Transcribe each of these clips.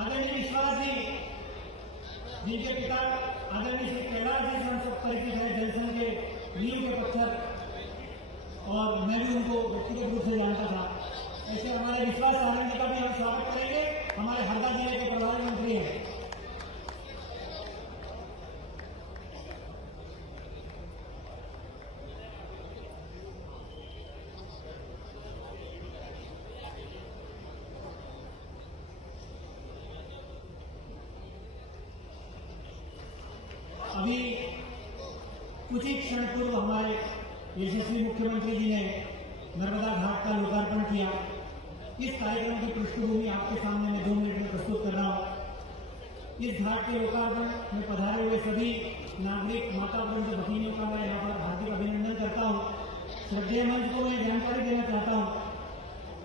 आदरणीय विश्वास जी, जिनके पिता आदरणीय श्री कैलाश जी से हम सब परिचित हैं, जलसंघ के नींव के पत्थर, और मैं भी उनको व्यक्तिगत रूप से जानता था। ऐसे हमारे विश्वास सारंग जी का भी हम स्वागत करेंगे। हमारे हरदा जिले के प्रभारी मंत्री हैं। अभी कुछ ही क्षण पूर्व हमारे यशस्वी मुख्यमंत्री जी ने नर्मदा घाट का लोकार्पण किया। इस कार्यक्रम की पृष्ठभूमि आपके सामने मैं 2 मिनट में प्रस्तुत कर रहा हूँ। इस घाट के लोकार्पण में पधारे हुए सभी नागरिक माता वृंद भगिनियों का मैं यहाँ पर हार्दिक अभिनंदन करता हूँ। श्रद्धेय मंच को मैं जानकारी देना चाहता हूँ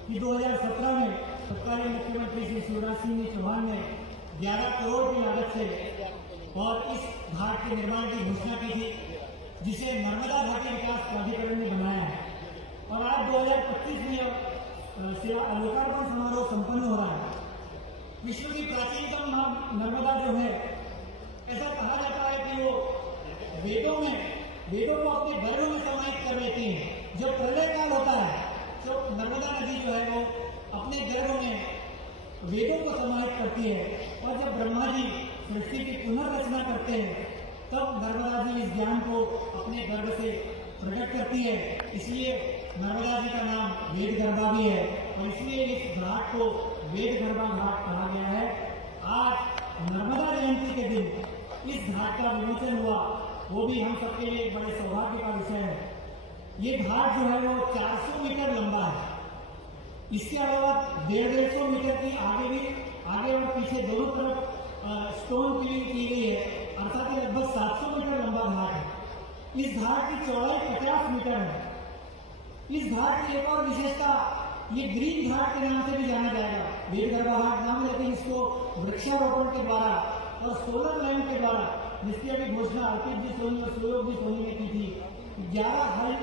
कि 2017 में तत्कालीन मुख्यमंत्री श्री शिवराज सिंह चौहान ने 11 करोड़ की लागत से और इस घाट के निर्माण की घोषणा की थी, जिसे नर्मदा घाटी विकास प्राधिकरण ने बनाया है। और आज 2025 में सेवा लोकार्पण समारोह संपन्न हो रहा है। विश्व की प्राचीनतम नर्मदा जो है, ऐसा कहा जाता है कि वो वेदों को अपने गर्भ में समाहित कर लेती है। जब प्रलय काल होता है तो नर्मदा नदी जो है वो अपने गर्भ में वेदों को समाहित करती है, और जब ब्रह्मा जी सृष्टि की पुनर्रचना करते हैं तब नर्मदा जी इस ज्ञान को अपने गर्भ से प्रकट करती है। इसलिए नर्मदा जी का नाम वेद गर्भा भी है, और इसलिए इस घाट को वेद गर्भा घाट कहा गया है। आज नर्मदा जयंती के दिन इस घाट का विमोचन हुआ, वो भी हम सबके लिए एक बड़े सौभाग्य का विषय है। ये घाट जो है वो 400 मीटर लंबा है। इसके अलावा 150 मीटर की आगे और पीछे दोनों तरफ स्टोन फिलिंग की गई है, अर्थात लगभग 700 मीटर लंबा घाट है। इस घाट की चौड़ाई 50 मीटर है। इस घाट की एक और विशेषता, ये ग्रीन घाट के नाम से भी जाना जाएगा। वेद गर्भा घाट नाम, लेकिन इसको वृक्षारोपण के द्वारा और सोलर लैंप के द्वारा, जिसकी अभी घोषणा अर्पित जी सोनी और सुयोग जी सोनी ने की थी, 11 हाई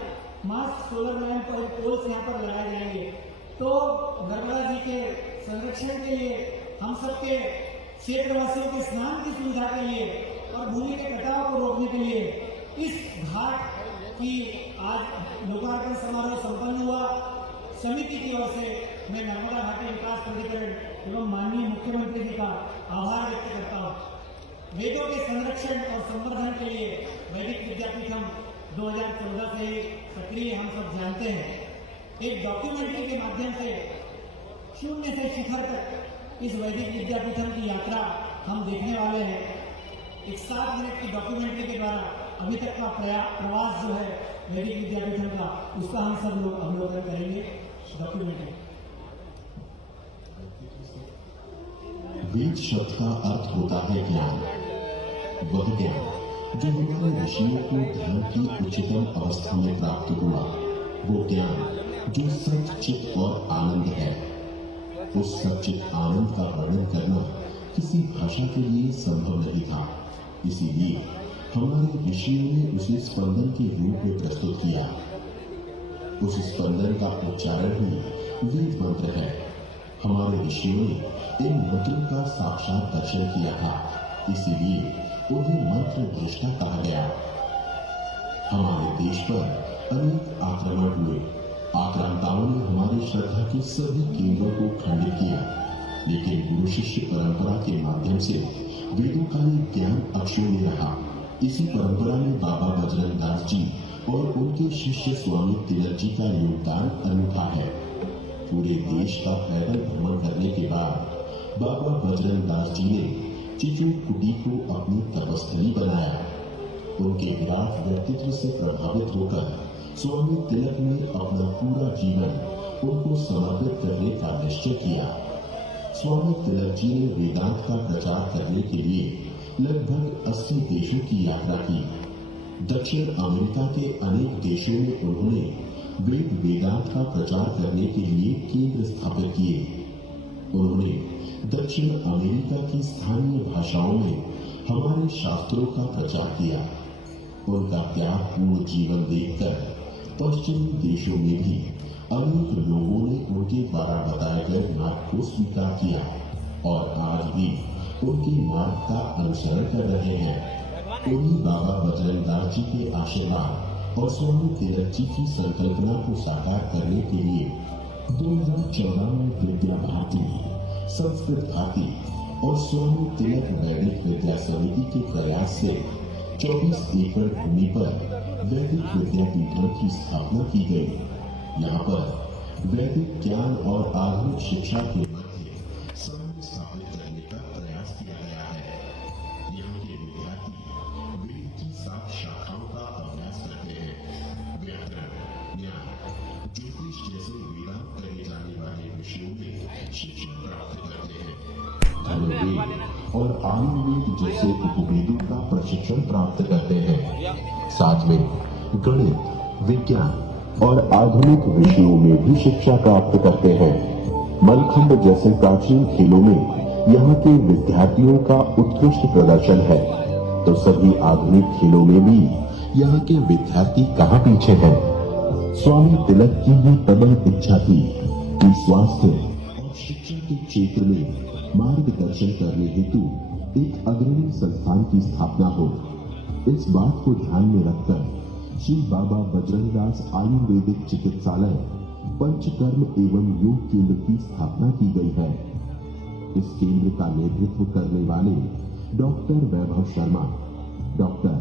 मास सोलर लैंप और पोल्स यहाँ पर लगाए जाएंगे। तो नर्मदा जी के संरक्षण के लिए, हम सबके क्षेत्रवासियों के स्नान की सुविधा के लिए और भूमि के कटाव को रोकने के लिए इस घाट की आज लोकार्पण समारोह संपन्न हुआ। समिति की ओर से मैं नर्मदा घाटी विकास प्राधिकरण एवं माननीय मुख्यमंत्री जी का आभार व्यक्त करता हूँ। वेदों के संरक्षण और संवर्धन के लिए वैदिक विद्यापीठम 2014 से सक्रिय, हम सब जानते हैं। एक डॉक्यूमेंट्री के माध्यम से शून्य से शिखर तक इस वैदिक विद्यापीठम की यात्रा हम देखने वाले हैं। एक 7 मिनट की डॉक्यूमेंट्री के द्वारा अभी तक का प्रवास जो है वैदिक विद्यापीठम का, उसका हम सब लोग अवलोकन करेंगे। डॉक्यूमेंट्री। वेद शब्द का अर्थ होता है ज्ञान। वह ज्ञान जो हमारे ऋषियों को धर्म की उच्चतम अवस्था में प्राप्त हुआ, वो ज्ञान जो सच, चित और आनंद है। उस सचित आनंद का वर्णन करना किसी भाषा के लिए संभव नहीं था। इसीलिए हमारे ऋषियों ने उसे स्पंदन के रूप में प्रस्तुत किया। उस स्पंदन का उच्चारण ही वेद मंत्र है। हमारे ऋषियों ने इन मंत्रों का साक्षात दर्शन किया था, इसीलिए उन्हें मंत्र दृष्टा कहा गया। हमारे देश पर अनेक आक्रमण हुए। आक्रांताओं ने हमारी श्रद्धा के सभी केंद्रों को खंडित किया, लेकिन गुरु शिष्य परंपरा के माध्यम से वेदों का ये ज्ञान अक्षुण्य रहा। इसी परंपरा में बाबा बजरंग दास जी और उनके शिष्य स्वामी तिलक जी का योगदान अनूठा है। पूरे देश का पैदल भ्रमण करने के बाद बाबा बजरंग दास जी ने चित्रकूट को अपनी तपस्थली बनाया। उनके विराट व्यक्तित्व से प्रभावित होकर स्वामी तिलक ने अपना पूरा जीवन उनको समर्पित करने का निश्चय किया। स्वामी तिलक जी ने वेदांत का प्रचार करने के लिए लगभग 80 देशों की यात्रा की। दक्षिण अमेरिका के अनेक देशों में उन्होंने वेदांत का प्रचार करने के लिए केंद्र स्थापित किए। उन्होंने दक्षिण अमेरिका की स्थानीय भाषाओं में हमारे शास्त्रों का प्रचार किया। उनका त्यागपूर्ण जीवन देखकर पश्चिमी देशों में भी अनेक लोगों ने उनके द्वारा बताए गए मार्ग को स्वीकार किया। और आज भी उनके मार्ग का अनुसरण कर रहे हैं। उन्हीं बाबा बजरंगदास जी के आशीर्वाद और स्वामी तिलक जी की संकल्पना को साकार करने के लिए 2014 में विद्या भारती, संस्कृत भारती और स्वामी तिलक वैदिक विद्या समिति के प्रयास से 24 एकड़ भूमि पर वैदिक विद्यापीठों की स्थापना की गई। यहाँ पर वैदिक ज्ञान और आधुनिक शिक्षा के मध्य समन्वय स्थापित करने का प्रयास किया गया है। यहाँ के विद्यार्थी वेद की 7 शाखाओं का अभ्यास करते हैं। व्याकरण, न्याय, ज्योतिष जैसे वेदांत कहे जाने वाले विषयों में शिक्षा प्राप्त करते हैं। धनुर्वेद और आयुर्वेद जैसे उपवेदों का प्रशिक्षण प्राप्त करते हैं। साथ में गणित, विज्ञान और आधुनिक विषयों में भी शिक्षा प्राप्त करते हैं। मलखंड जैसे प्राचीन खेलों में यहाँ के विद्यार्थियों का उत्कृष्ट प्रदर्शन है, तो सभी आधुनिक खेलों में भी यहाँ के विद्यार्थी कहाँ पीछे हैं। स्वामी तिलक की ही प्रबल इच्छा थी कि स्वास्थ्य और शिक्षा के क्षेत्र में मार्गदर्शन करने हेतु एक अग्रणी संस्थान की स्थापना हो। इस बात को ध्यान में रखकर श्री बाबा बजरंगदास आयुर्वेदिक चिकित्सालय पंचकर्म एवं योग केंद्र की स्थापना की गई है। इस केंद्र का नेतृत्व करने वाले डॉक्टर वैभव शर्मा, डॉक्टर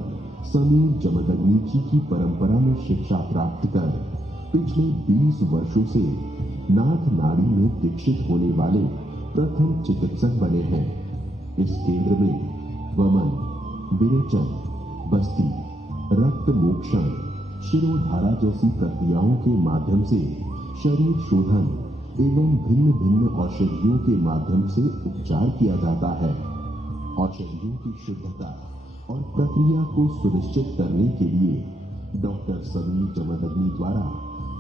समीर जमदग्नि जी की परंपरा में शिक्षा प्राप्त कर पिछले 20 वर्षों से नाथ नाड़ी में दीक्षित होने वाले प्रथम चिकित्सक बने हैं। इस केंद्र में वमन, विरेचन, बस्ती, रक्त मोक्षण, शिरोधारा जैसी प्रक्रियाओं के माध्यम से शरीर शोधन एवं भिन्न भिन्न औषधियों के माध्यम से उपचार किया जाता है। औषधियों की शुद्धता और प्रक्रिया को सुनिश्चित करने के लिए डॉक्टर समीर जमदग्नि द्वारा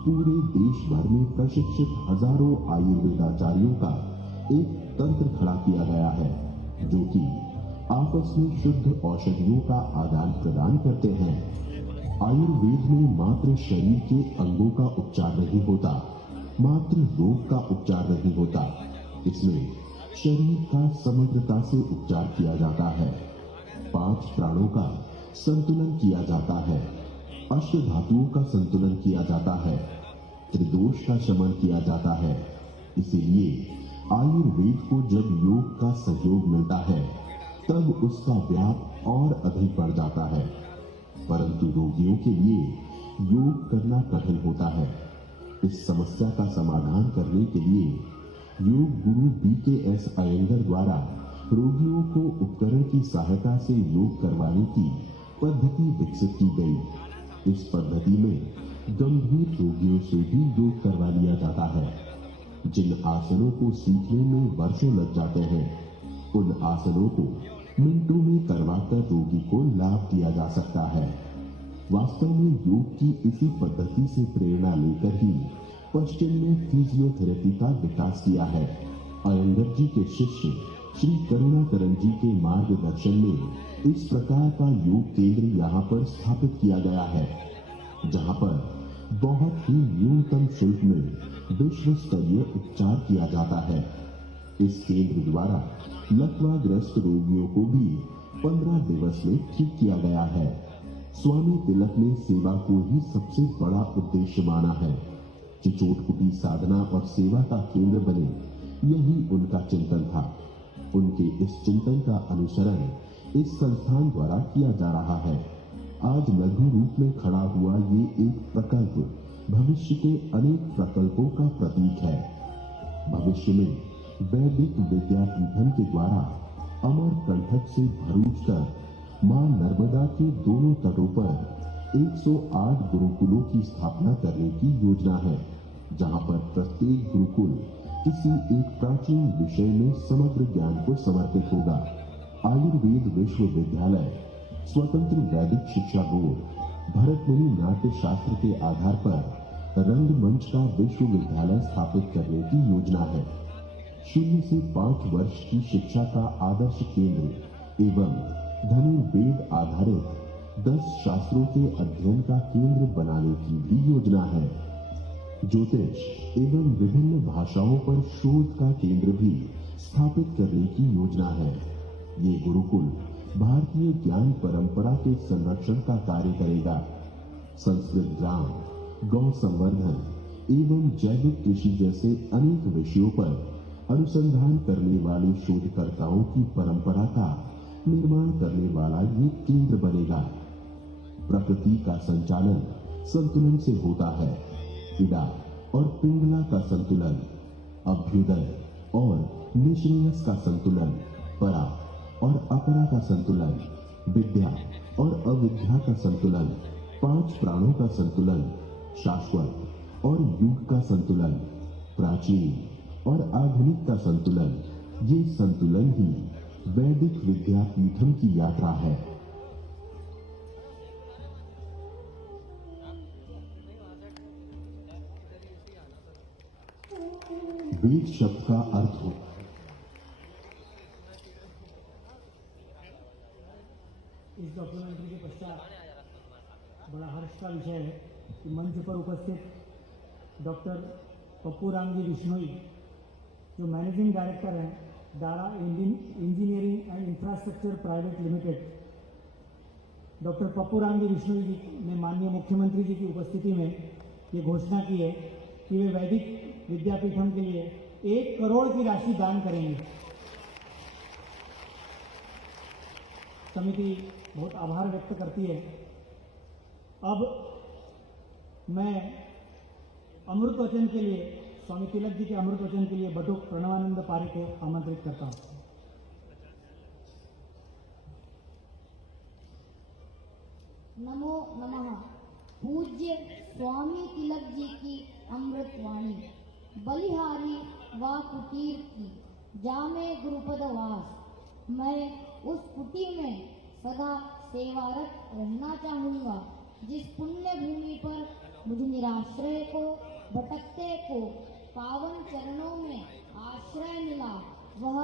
पूरे देश भर में प्रशिक्षित हजारों आयुर्वेदाचार्यों का एक तंत्र खड़ा किया गया है, जो कि आपस में शुद्ध औषधियों का आदान प्रदान करते हैं। आयुर्वेद में मात्र शरीर के अंगों का उपचार नहीं होता, मात्र रोग का उपचार नहीं होता। इसमें शरीर का समग्रता से उपचार किया जाता है। 5 प्राणों का संतुलन किया जाता है, अष्ट धातुओं का संतुलन किया जाता है, त्रिदोष का शमन किया जाता है। इसीलिए आयुर्वेद को जब योग का सहयोग मिलता है तब उसका व्याप और अधिक बढ़ जाता है। परंतु रोगियों के लिए योग करना कठिन होता है। इस समस्या का समाधान करने के लिए योग गुरु BKS अयंगर द्वारा रोगियों को उपकरण की सहायता से योग करवाने की पद्धति विकसित की गई। इस पद्धति में गंभीर रोगियों से भी योग करवा लिया जाता है। जिन आसनों को सीखने में वर्षों लग जाते हैं, उन आसनों को मिनटों में करवाकर रोगी को लाभ दिया जा सकता है। वास्तव में योग की इसी पद्धति से प्रेरणा लेकर ही पश्चिम ने फिजियोथेरेपी का विकास किया है। अयंगर जी के शिष्य श्री करुणाकरण जी के मार्गदर्शन में इस प्रकार का योग केंद्र यहाँ पर स्थापित किया गया है, जहाँ पर बहुत ही न्यूनतम शुल्क में विश्व स्तरीय उपचार किया जाता है। इस केंद्र द्वारा लकवाग्रस्त रोगियों को भी 15 दिवस में ठीक किया गया है। स्वामी तिलक ने सेवा को ही सबसे बड़ा उद्देश्य माना है। चिचोटकुटी साधना और सेवा का केंद्र बने, यही उनका चिंतन था। उनके इस चिंतन का अनुसरण इस संस्थान द्वारा किया जा रहा है। आज लघु रूप में खड़ा हुआ ये एक प्रकल्प भविष्य के अनेक प्रकल्पों का प्रतीक है। भविष्य में वैदिक विद्यापीठम के द्वारा अमरकंटक से भरूच तक मां नर्मदा के दोनों तटों पर 108 गुरुकुलों की स्थापना करने की योजना है, जहां पर प्रत्येक गुरुकुल किसी एक प्राचीन विषय में समग्र ज्ञान को समर्पित होगा। आयुर्वेद विश्वविद्यालय, स्वतंत्र वैदिक शिक्षा बोर्ड, भरतमुनि नाट्य शास्त्र के आधार पर रंगमंच का विश्वविद्यालय स्थापित करने की योजना है। 0 से 5 वर्ष की शिक्षा का आदर्श केंद्र एवं धनुर्वेद आधारित 10 शास्त्रों के अध्ययन का केंद्र बनाने की भी योजना है। ज्योतिष एवं विभिन्न भाषाओं पर शोध का केंद्र भी स्थापित करने की योजना है। ये गुरुकुल भारतीय ज्ञान परंपरा के संरक्षण का कार्य करेगा। संस्कृत ग्राम, गौ संवर्धन एवं जैविक कृषि जैसे अनेक विषयों पर अनुसंधान करने वाले शोधकर्ताओं की परंपरा का निर्माण करने वाला ये केंद्र बनेगा। प्रकृति का संचालन संतुलन से होता है। इडा और पिंगला का संतुलन, अभ्युदय और निश्रेयस का संतुलन, परा और अपरा का संतुलन, विद्या और अविद्या का संतुलन, 5 प्राणों का संतुलन, शाश्वत और युग का संतुलन, प्राचीन और आधुनिक का संतुलन, ये संतुलन ही वैदिक विद्यापीठम की यात्रा है। वेद शब्द का अर्थ हो। इस डॉक्यूमेंट्री के पश्चात बड़ा हर्ष का विषय है कि मंच पर उपस्थित डॉक्टर पप्पू राम जी बिश्नोई, जो मैनेजिंग डायरेक्टर हैं Dara engineering and infrastructure private limited, doctor Pappu Ram ji Bishnoi ji ने माननीय मुख्यमंत्री जी की उपस्थिति में ये घोषणा की है कि वे वैदिक विद्यापीठम के लिए 1 करोड़ की राशि दान करेंगे। समिति बहुत आभार व्यक्त करती है। अब मैं अमृत वचन के लिए, स्वामी तिलक जी के अमृत वचन के लिए बटुक प्रणवानंद पारे को आमंत्रित करता हूं। नमो नमः। पूज्य स्वामी तिलक जी की अमृत वाणी। बलिहारी व कुटीर की जामे गुरुपद वास। मैं उस कुटीर में सदा सेवारत रहना चाहूँगा जिस पुण्य भूमि पर मुझे निराश्रय को, भटकते को पावन चरणों में आश्रय मिला, वह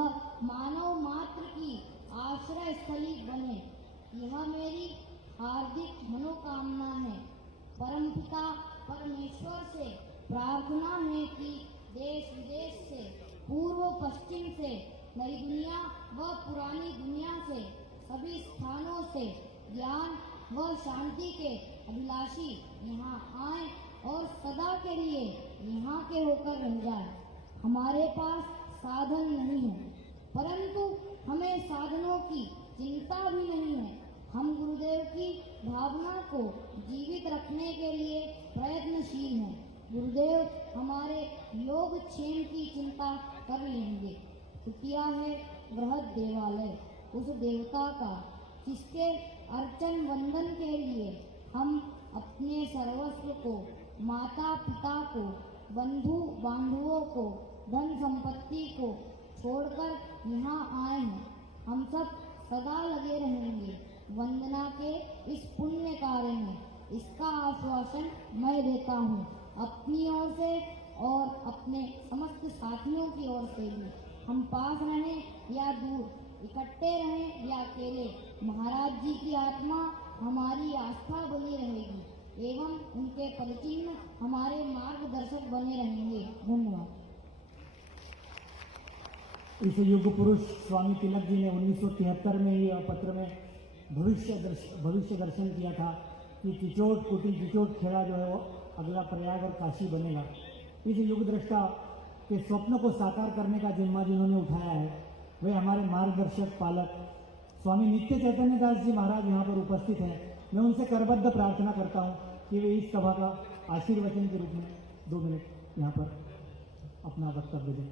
मानव मात्र की आश्रय स्थली बने, यह मेरी हार्दिक मनोकामना है। परमपिता परमेश्वर से प्रार्थना है कि देश विदेश से, पूर्व पश्चिम से, नई दुनिया व पुरानी दुनिया से, सभी स्थानों से ज्ञान व शांति के अभिलाषी यहाँ आए और सदा के लिए यहाँ के होकर रह जाए। हमारे पास साधन नहीं है, परंतु हमें साधनों की चिंता भी नहीं है। हम गुरुदेव की भावना को जीवित रखने के लिए प्रयत्नशील हैं। गुरुदेव हमारे योगक्षेम की चिंता कर लेंगे। कुटिया है बृहद देवालय उस देवता का, जिसके अर्चन वंदन के लिए हम अपने सर्वस्व को, माता पिता को, बंधु बांधवों को, धन संपत्ति को छोड़कर यहाँ आए हैं। हम सब सदा लगे रहेंगे वंदना के इस पुण्य कार्य में। इसका आश्वासन मैं देता हूँ अपनी ओर से और अपने समस्त साथियों की ओर से भी। हम पास रहें या दूर, इकट्ठे रहें या अकेले, महाराज जी की आत्मा हमारी आस्था बनी रहेगी एवं उनके परिचिन्न हमारे मार्गदर्शक बने रहेंगे। धन्यवाद। इस युग पुरुष स्वामी तिलक जी ने 1973 में ही पत्र में भविष्य दर्शन किया था कि चिचोट कुटी चिचोट खेड़ा जो है वो अगला प्रयाग और काशी बनेगा। इस युग दृष्टा के स्वप्न को साकार करने का जिम्मा जिन्होंने उठाया है वे हमारे मार्गदर्शक पालक स्वामी नित्य चैतन्य दास जी महाराज यहाँ पर उपस्थित हैं। मैं उनसे करबद्ध प्रार्थना करता हूँ कि वे इस सभा का आशीर्वचन के रूप में 2 मिनट यहाँ पर अपना वक्तव्य दें।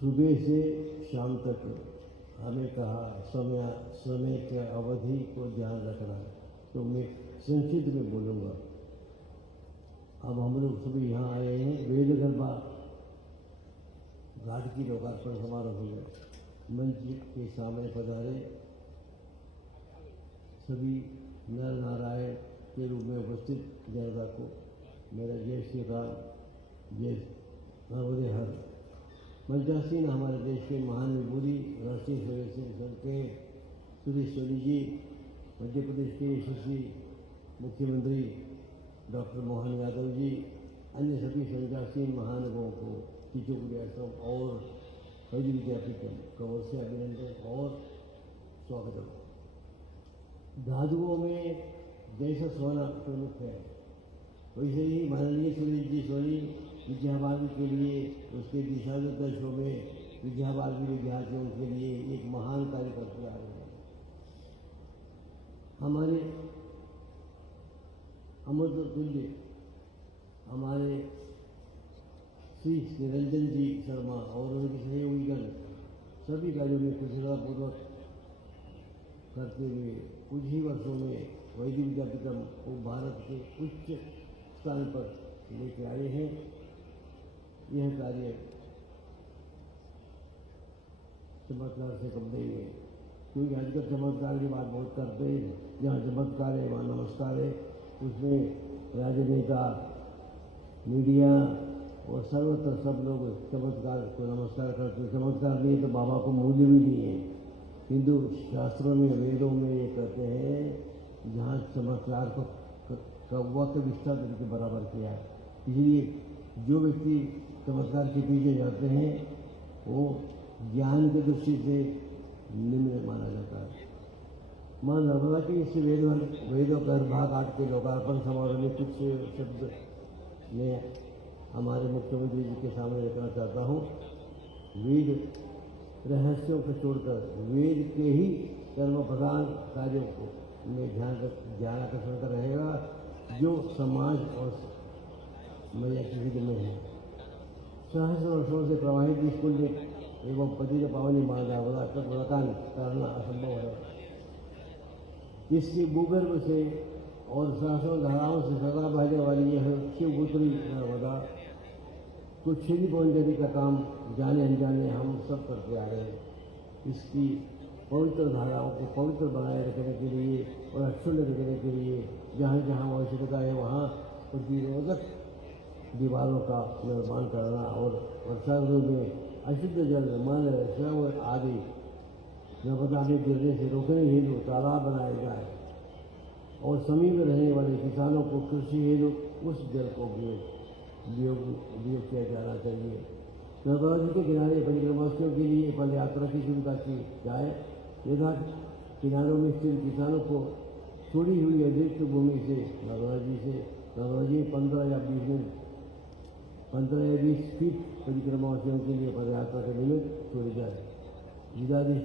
सुबह से शाम तक हमें कहा समय के अवधि को ध्यान रखना है, तो मैं संक्षिप्त में बोलूँगा। अब हम लोग सभी यहाँ आए हैं, वेद गरबा घाट की लोकार्पण समारोह में मंच के सामने पधारे सभी नर नारायण के रूप में उपस्थित जनता को मेरा जय श्री राम, जय नर्मदे हर। मंचासीन हमारे देश के महान विभूति राष्ट्रीय स्वयंसेवक संघ के सुरेश सोनी जी, मध्य प्रदेश के यशस्वी मुख्यमंत्री डॉक्टर मोहन यादव जी, अन्य सभी संचासीन महानुभावों को टीचर आश्रम और वैद्य विद्यापीठम का ओर से अभिनंदन और स्वागत। धातुओं में जैसा सोना प्रमुख है, वैसे ही माननीय सुरेश जी सोनी विद्यावादी के लिए उसके दिशा निर्देशों में विद्यावादी विद्यार्थियों के लिए एक महान कार्य करते आ रहे हैं। हमारे अमृत तुल्य हमारे श्री निरंजन जी शर्मा और उनके सहयोगीगण सभी कार्यों में कुशलतापूर्वक करते हुए कुछ ही वर्षों में वैदिक विद्यापीठम को भारत के उच्च स्थान पर लेके आए हैं। यह कार्य चमत्कार से कम नहीं है, क्योंकि आजकल चमत्कार की बात बहुत करते हैं। जहाँ चमत्कार है वहाँ नमस्कार है। उसमें राजनेता, मीडिया और सर्वत्र सब लोग चमत्कार को नमस्कार करते हैं। चमत्कार नहीं है तो बाबा को मूल्य भी नहीं है। हिंदू शास्त्रों में, वेदों में ये कहते हैं जहाँ चमत्कार को वक्त विस्तार के बराबर किया है। इसलिए जो व्यक्ति चमत्कार के पीछे जाते हैं वो ज्ञान की दृष्टि से निम्न माना जाता है। मां नर्मदा की इस वेदों का भाग 8 के लोकार्पण समारोह में कुछ शब्द मैं हमारे मुख्यमंत्री जी के सामने रखना चाहता हूँ। वेद रहस्यों को छोड़कर वेद के ही कर्म प्रधान कार्यों को में ध्यान आकर्षण कर रहेगा, जो समाज और मैया के हित में है। सहस्र वर्षों से प्रवाहित इस पुण्य एवं पतित पावनी माँ नर्मदा का गुणगान करना असंभव है। इसके भूगर्भ से और सहस्रों धाराओं से सदा बहने वाली यह शिवपुत्री नर्मदा को छिड़ी पहुँचाने का काम जाने अनजाने हम सब करते आ रहे हैं। इसकी पवित्र धाराओं को पवित्र बनाए रखने के लिए और अक्षुण्ण रखने के लिए जहाँ जहाँ आवश्यकता है वहाँ प्रतिरोधक दीवारों का निर्माण करना और वर्षा ऋतु में अशुद्ध जल, मल, शव आदि नर्मदा में गिरने से रोकने हेतु तालाब बनाए जाए और समीप रहने वाले किसानों को कृषि हेतु उस जल को उपयोग किया जाना चाहिए। नर्मदा जी के किनारे परिक्रमार्थियों के लिए पद यात्रा की सुविधा की जाए। यथा किनारों में स्थित किसानों को छोड़ी हुई अतिरिक्त भूमि से नर्मदा जी 15 या 20 फीट परिक्रमार्थियों के लिए पदयात्रा के निमित्त छोड़ी जाए। जिलाधीश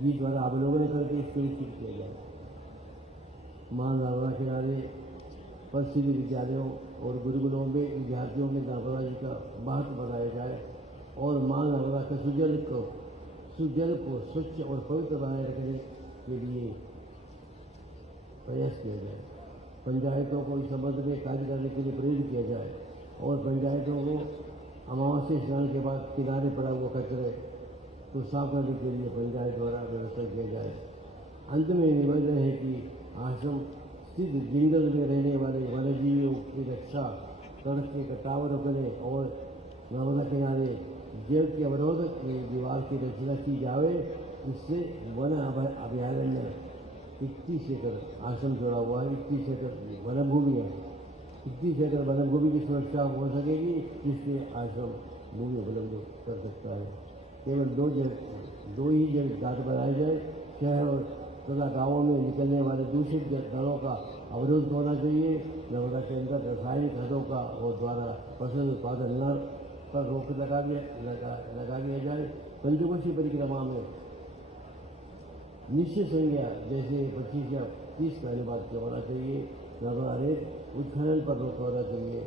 जी द्वारा अवलोकन करके इसको निश्चित किया जाए। मां नर्मदा किनारे परिस्थिति विद्यालयों और गुरुकुलों में विद्यार्थियों में नर्मदा जी का महत्व बताया जाए और मां नर्मदा के सुजल को स्वच्छ और पवित्र बनाए रखने के लिए प्रयास किया जाए। पंचायतों को इस संबंध में कार्य करने के लिए प्रेरित किया जाए और पंचायतों को अमावस्या स्नान के बाद किनारे पड़ा हुआ कचरे को साफ करने के लिए पंचायत द्वारा व्यवस्था किया जाए। अंत में निवेदन है कि आश्रम स्थित जंगल में रहने वाले वन्यजीवियों की रक्षा, सड़क के कटाव रोकने और नर्मदा किनारे जल के अवरोध की दीवार की रचना की जाए। इससे वन अभयारण्य 31 एकड़ आश्रम जोड़ा हुआ है, 31 एकड़ वन भूमि है। 31 एकड़ वन भूमि की सुरक्षा हो सकेगी, जिससे आश्रम भूमि उपलब्ध कर सकता है। केवल दो ही जल घाट बनाए जाए। शहर तथा गाँवों में निकलने वाले दूषित जलों का अवरोध होना चाहिए। नर्मदा के अंदर रासायनिक खादों का और द्वारा फसल उत्पादन न पर रोक लगा दिया जाए। पंचकोशी परिक्रमा में निश्चित संख्या जैसे 25 या 30 का अनुपात होना चाहिए। नर्मदा रेत उत्खनन पर रोक होना चाहिए।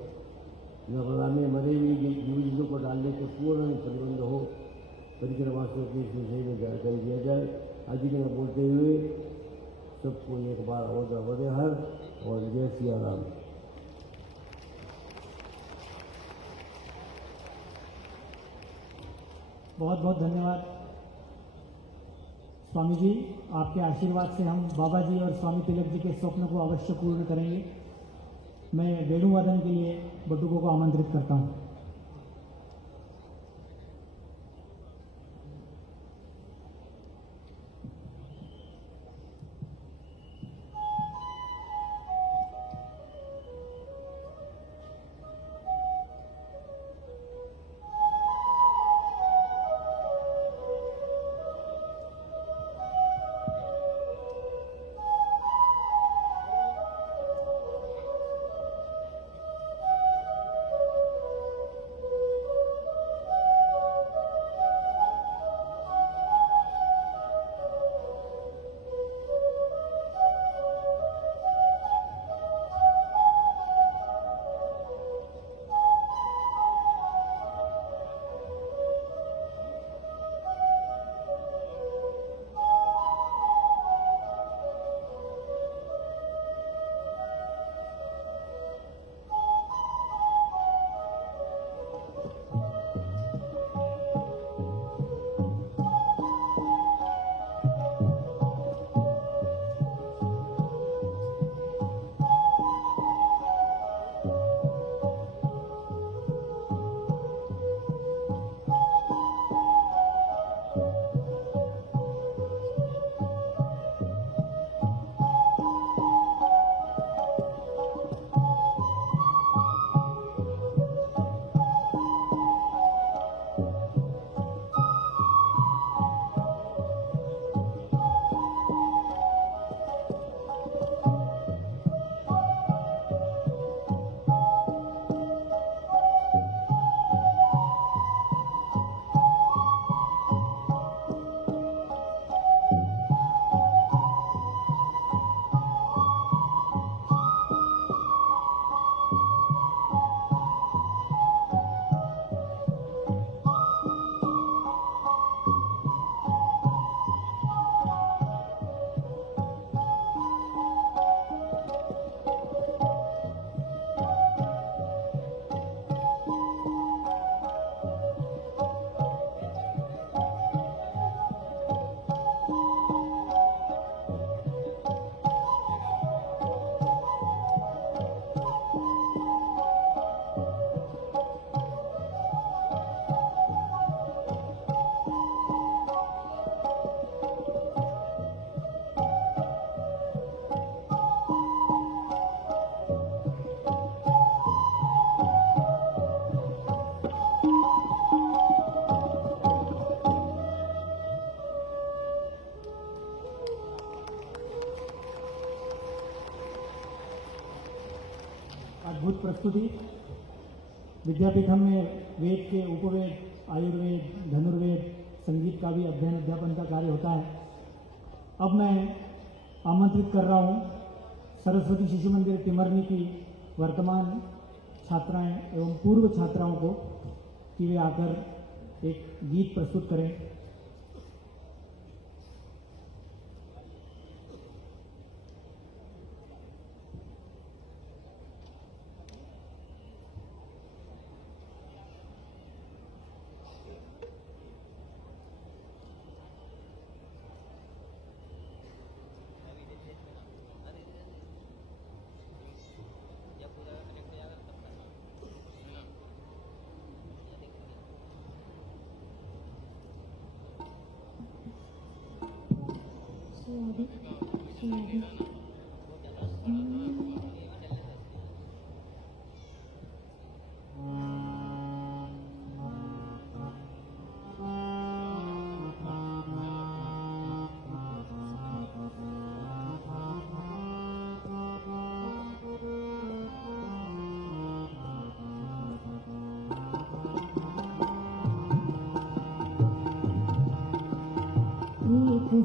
नर्मदा में मरे हुए जीवों को डालने के पूर्ण प्रतिबंध हो। इस विषय में जानकारी दिया जाए। आदि के न बोलते हुए सबको एक बार और वदे हर और जय सिया राम। बहुत बहुत धन्यवाद स्वामी जी। आपके आशीर्वाद से हम बाबा जी और स्वामी तिलक जी के स्वप्न को अवश्य पूर्ण करेंगे। मैं वेणुवादन के लिए बटुकों को आमंत्रित करता हूं। अद्भुत प्रस्तुति। विद्यापीठम में वेद के उपवेद, आयुर्वेद, धनुर्वेद, संगीत का भी अध्ययन अध्यापन का कार्य होता है। अब मैं आमंत्रित कर रहा हूं सरस्वती शिशु मंदिर तिमरनी की वर्तमान छात्राएं एवं पूर्व छात्राओं को कि वे आकर एक गीत प्रस्तुत करें।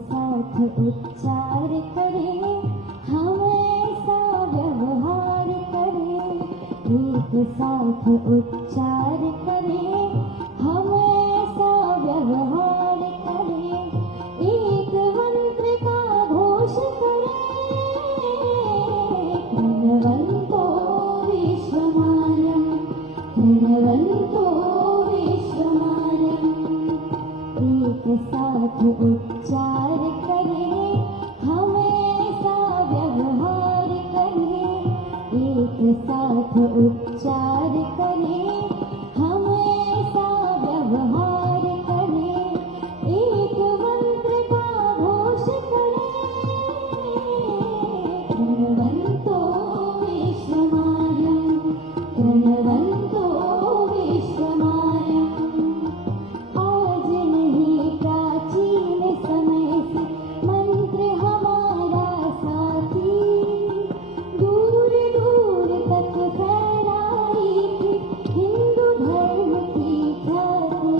साथ उच्चार करें, हम ऐसा व्यवहार करें। एक साथ उच्चार करें, हम ऐसा व्यवहार करें। साथ उच्चार करें, हमेशा व्यवहार करें, एक साथ उच्चार करें, हमेशा व्यवहार करें, एक मंत्र का घोष करें, प्रणवन्तो विश्वमार्यं, प्रणवन्तो विश्वमार्यम्। आज नहीं प्राचीन समय से मंत्र हमारा साथी, दूर दूर तक फैलाई थी हिंदू धर्म की ख्याति।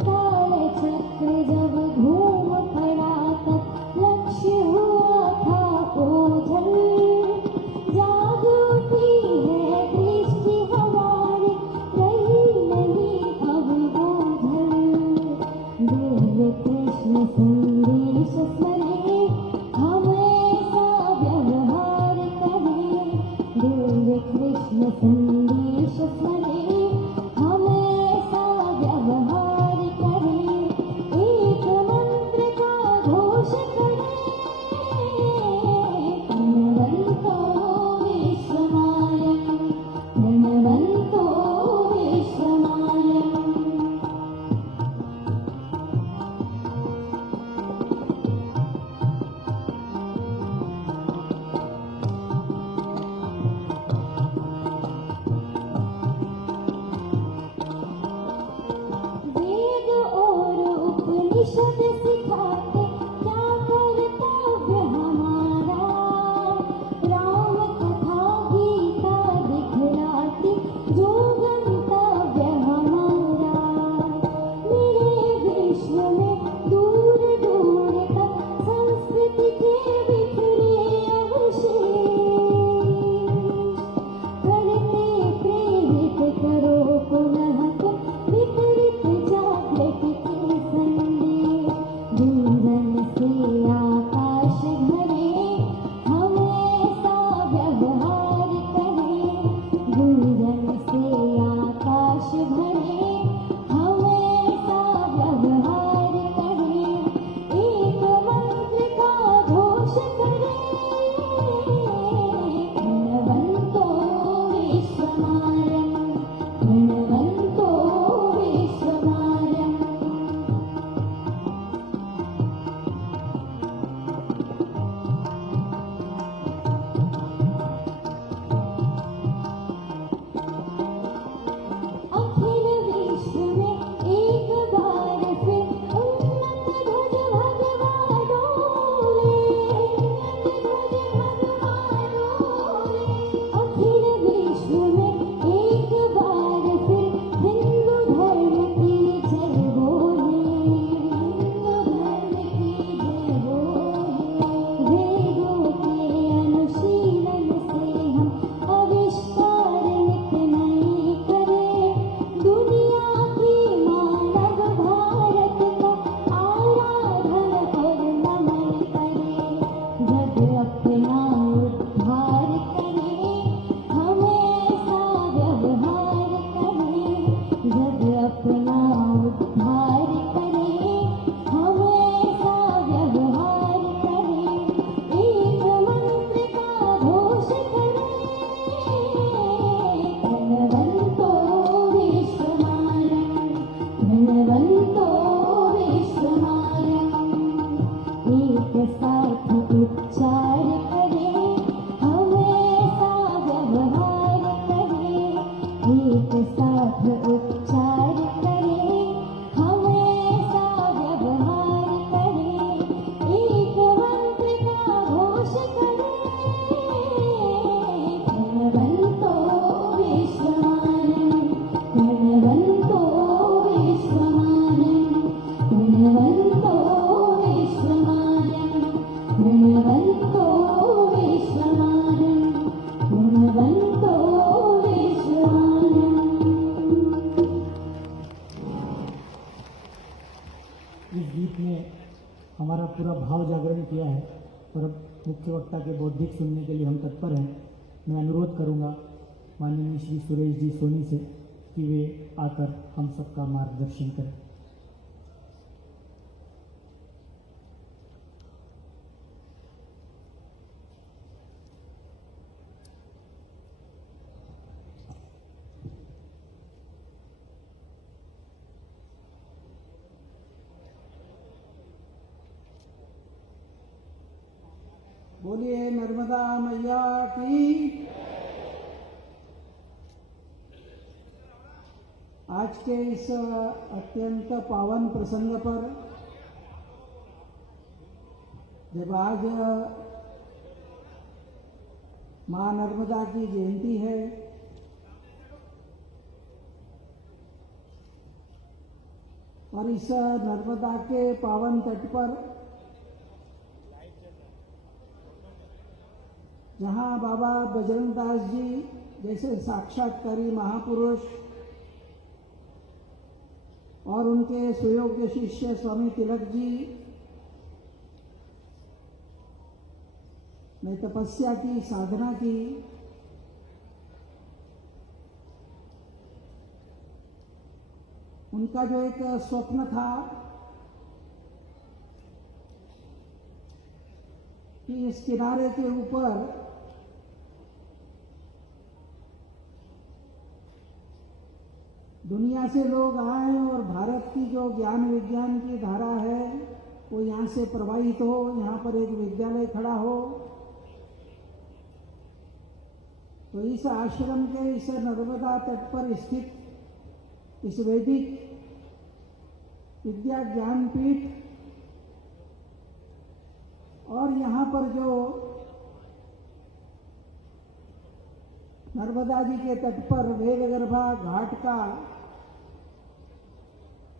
काल चक्र जब घूम पड़ा तब लक्ष्य हुआ था ओझल, जाग उठी है दृष्टि हमारी, रही नहीं अब बोझल। दिव्य कृष्ण संदेश स्मरे, हमेशा व्यवहार करें, दिव्य कृष्ण संदेश स्मरे, हमेशा व्यवहार करें, एक मंत्र का घोष करें, प्रणवन्तो विश्वमार्यं, प्रणवन्तो विश्वमार्यम्। वेद और उपनिषद सिखाते क्या कर्तव्य हमारा, राम कथा गीता दिखलाती जो गंतव्य हमारा। मेरे विश्व में दूर दूर तक संस्कृति के बिखरे अवशेष, करते प्रेरित करो पुनः तुम विपरीत जागृति के संदेश। गूंजन से आकाश भरे, हमेशा व्यवहार करें, गूंजन से आकाश भरे, हमेशा व्यवहार करें, एक मंत्र का घोष करें, प्रणवन्तो विश्वमार्यं, प्रणवन्तो विश्वमार्यम्। अखिल विश्व में एक बार फिर उन्नत ध्वज भगवा डोले, उन्नत ध्वज भगवा डोले। अखिल विश्व में एक बार फिर हिंदू धर्म की जय बोले, हिंदू धर्म की जय बोले। वेदों के अनुशीलन से हम आविष्कार नित नए करें, दुनिया की मानव भारत का आराधन और नमन करें। जग अपना उद्धार करें, हमेशा व्यवहार करें, जग अपना उद्धार करें, हमेशा व्यवहार करें, एक मंत्र का घोष करें, प्रणवन्तो विश्वमार्यं, प्रणवन्तो विश्वमार्यम्। एक साथ उच्चार करें, हमेशा व्यवहार करें, एक साथ उच्चार करें, हमेशा व्यवहार करें, एक मंत्र का घोष करें, प्रणवन्तो विश्वमार्यं, प्रणवन्तो विश्वमार्यं, प्रणवन्तो विश्वमार्यं, प्रणवन्तो विश्वमार्यं, प्रणवन्तो विश्वमार्यम्। इस गीत में हमारा पूरा भाव जागरण किया है और अब मुख्य वक्ता के बौद्धिक सुनने के लिए हम तत्पर हैं। मैं अनुरोध करूंगा माननीय श्री सुरेश जी सोनी से कि वे आकर हम सबका मार्गदर्शन करें। बोलिए नर्मदा मैया की। आज के इस अत्यंत पावन प्रसंग पर जब आज मां नर्मदा की जयंती है, और इस नर्मदा के पावन तट पर जहां बाबा बजरंग दास जी जैसे साक्षात्कारी महापुरुष और उनके सुयोग्य शिष्य स्वामी तिलक जी ने तपस्या की, साधना की, उनका जो एक स्वप्न था कि इस किनारे के ऊपर दुनिया से लोग आए और भारत की जो ज्ञान विज्ञान की धारा है वो यहाँ से प्रवाहित हो, यहाँ पर एक विद्यालय खड़ा हो। तो इस आश्रम के इस नर्मदा तट पर स्थित इस वैदिक विद्या ज्ञान पीठ और यहाँ पर जो नर्मदा जी के तट पर वेलगर्भा घाट का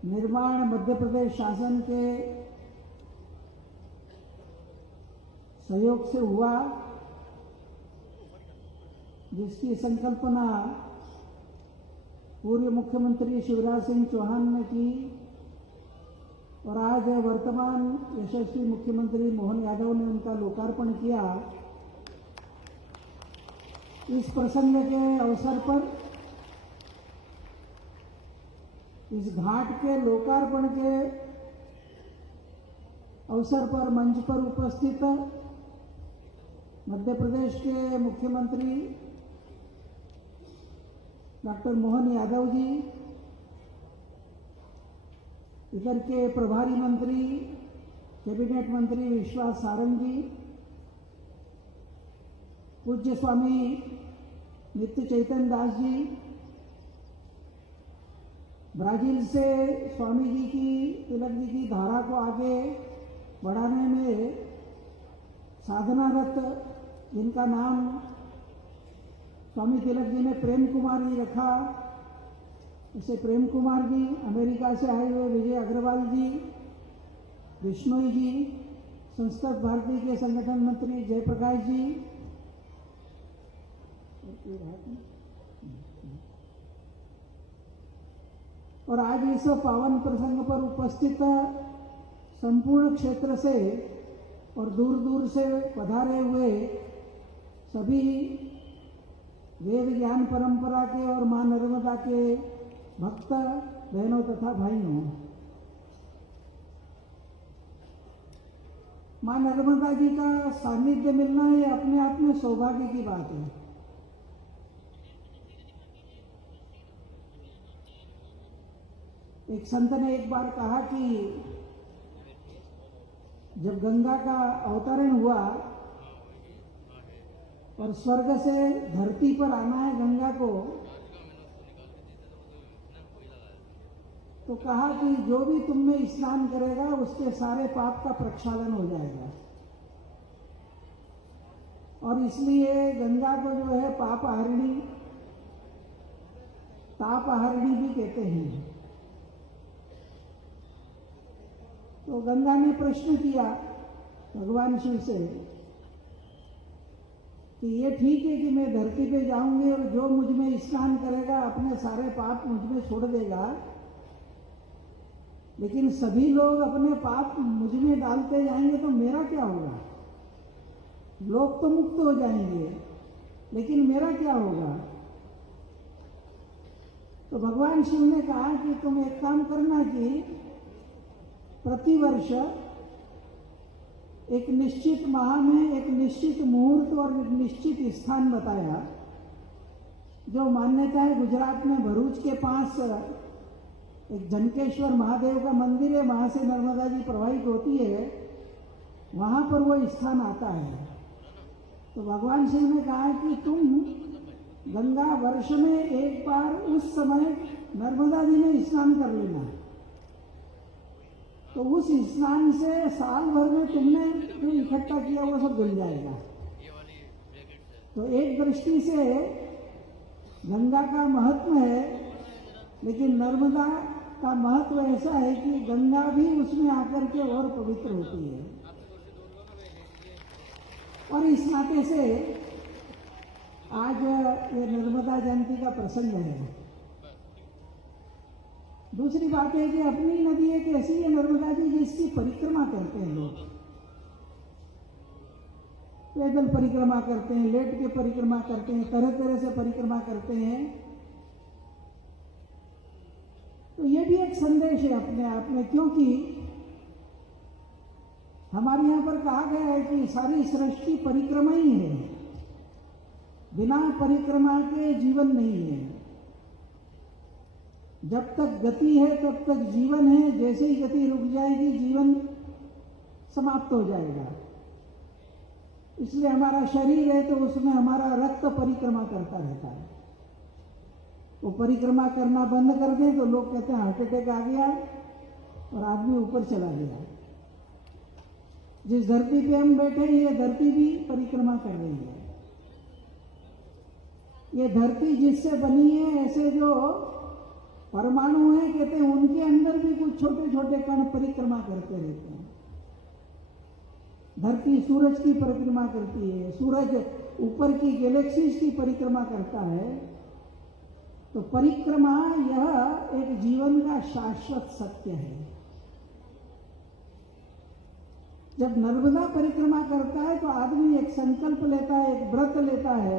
निर्माण मध्य प्रदेश शासन के सहयोग से हुआ, जिसकी संकल्पना पूर्व मुख्यमंत्री शिवराज सिंह चौहान ने की और आज वर्तमान यशस्वी मुख्यमंत्री मोहन यादव ने उनका लोकार्पण किया। इस प्रसंग के अवसर पर, इस घाट के लोकार्पण के अवसर पर मंच पर उपस्थित मध्य प्रदेश के मुख्यमंत्री डॉक्टर मोहन यादव जी, इधर के प्रभारी मंत्री कैबिनेट मंत्री विश्वास सारंग जी, पूज्य स्वामी नित्य चैतन्य दास जी, ब्राजील से स्वामी जी की, तिलक जी की धारा को आगे बढ़ाने में साधनारत, जिनका नाम स्वामी तिलक जी ने प्रेम कुमार जी रखा, जैसे प्रेम कुमार जी, अमेरिका से आए हुए विजय अग्रवाल जी, विष्णोई जी, संस्कृत भारती के संगठन मंत्री जयप्रकाश जी, और आज इस पावन प्रसंग पर उपस्थित संपूर्ण क्षेत्र से और दूर दूर से पधारे हुए सभी वेद ज्ञान परंपरा के और मां नर्मदा के भक्त बहनों तथा भाइयों, मां नर्मदा जी का सानिध्य मिलना ये अपने आप में सौभाग्य की बात है। एक संत ने एक बार कहा कि जब गंगा का अवतरण हुआ और स्वर्ग से धरती पर आना है गंगा को, तो कहा कि जो भी तुम में स्नान करेगा उसके सारे पाप का प्रक्षालन हो जाएगा। और इसलिए गंगा को जो है पापहारिणी, तापहारिणी भी कहते हैं। तो गंगा ने प्रश्न किया भगवान शिव से कि ये ठीक है कि मैं धरती पे जाऊंगी और जो मुझ में स्नान करेगा अपने सारे पाप मुझ में छोड़ देगा, लेकिन सभी लोग अपने पाप मुझ में डालते जाएंगे तो मेरा क्या होगा? लोग तो मुक्त हो जाएंगे, लेकिन मेरा क्या होगा? तो भगवान शिव ने कहा कि तुम एक काम करना कि प्रतिवर्ष एक निश्चित माह में एक निश्चित मुहूर्त और एक निश्चित स्थान बताया। जो मान्यता है, गुजरात में भरूच के पास एक जनकेश्वर महादेव का मंदिर है, वहां से नर्मदा जी प्रवाहित होती है, वहां पर वो स्थान आता है। तो भगवान शिव ने कहा कि तुम गंगा वर्ष में एक बार उस समय नर्मदा जी में स्नान कर लेना, तो उस स्नान से साल भर में तुमने जो इकट्ठा किया वो सब धुल जाएगा। तो एक दृष्टि से गंगा का महत्व है, लेकिन नर्मदा का महत्व ऐसा है कि गंगा भी उसमें आकर के और पवित्र होती है। और इस नाते से आज ये नर्मदा जयंती का प्रसंग है। दूसरी बात है कि अपनी नदी एक ऐसी है नर्मदा जी जिसकी परिक्रमा करते हैं लोग, पैदल परिक्रमा करते हैं, लेट के परिक्रमा करते हैं, तरह तरह से परिक्रमा करते हैं। तो ये भी एक संदेश है अपने आप में, क्योंकि हमारे यहाँ पर कहा गया है कि सारी सृष्टि परिक्रमा ही है, बिना परिक्रमा के जीवन नहीं है। जब तक गति है तब तक जीवन है, जैसे ही गति रुक जाएगी जीवन समाप्त हो जाएगा। इसलिए हमारा शरीर है तो उसमें हमारा रक्त परिक्रमा करता रहता है। वो परिक्रमा करना बंद कर दे तो लोग कहते हैं हार्ट अटैक आ गया और आदमी ऊपर चला गया। जिस धरती पे हम बैठे हैं ये धरती भी परिक्रमा कर रही है। ये धरती जिससे बनी है, ऐसे जो परमाणु हैं कहते हैं उनके अंदर भी कुछ छोटे छोटे कण परिक्रमा करते रहते हैं। धरती सूरज की परिक्रमा करती है, सूरज ऊपर की गैलेक्सीज की परिक्रमा करता है। तो परिक्रमा यह एक जीवन का शाश्वत सत्य है। जब नर्मदा परिक्रमा करता है तो आदमी एक संकल्प लेता है, एक व्रत लेता है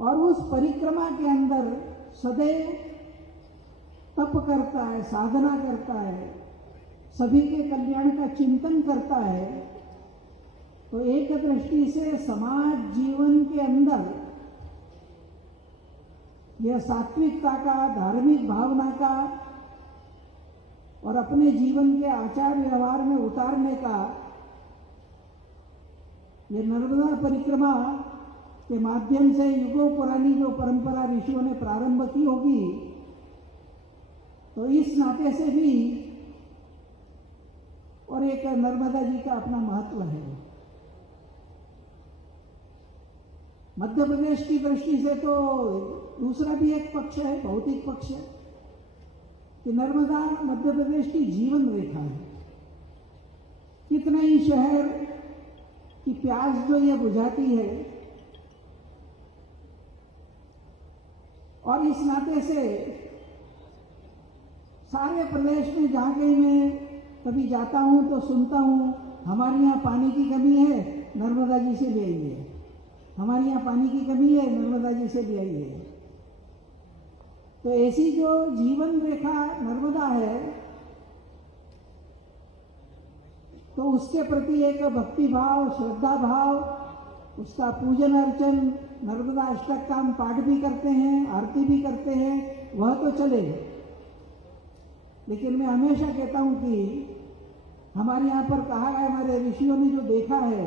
और उस परिक्रमा के अंदर सदैव तप करता है, साधना करता है, सभी के कल्याण का चिंतन करता है। तो एक दृष्टि से समाज जीवन के अंदर यह सात्विकता का, धार्मिक भावना का और अपने जीवन के आचार व्यवहार में उतारने का ये नर्मदा परिक्रमा के माध्यम से युगों पुरानी जो परंपरा ऋषियों ने प्रारंभ की होगी, तो इस नाते से भी और एक नर्मदा जी का अपना महत्व है। मध्य प्रदेश की दृष्टि से तो दूसरा भी एक पक्ष है, भौतिक पक्ष है, कि नर्मदा मध्य प्रदेश की जीवन रेखा है। कितने ही शहर की प्यास जो ये बुझाती है, और इस नाते से सारे प्रदेश में जहाँ कहीं मैं कभी जाता हूँ तो सुनता हूँ हमारे यहाँ पानी की कमी है, नर्मदा जी से ले आइए। हमारे यहाँ पानी की कमी है, नर्मदा जी से ले आइए। तो ऐसी जो जीवन रेखा नर्मदा है, तो उसके प्रति एक भक्ति भाव, श्रद्धा भाव, उसका पूजन अर्चन, नर्मदा अष्टक का हम पाठ भी करते हैं, आरती भी करते हैं, वह तो चले। लेकिन मैं हमेशा कहता हूं कि हमारे यहाँ पर कहा है, हमारे ऋषियों ने जो देखा है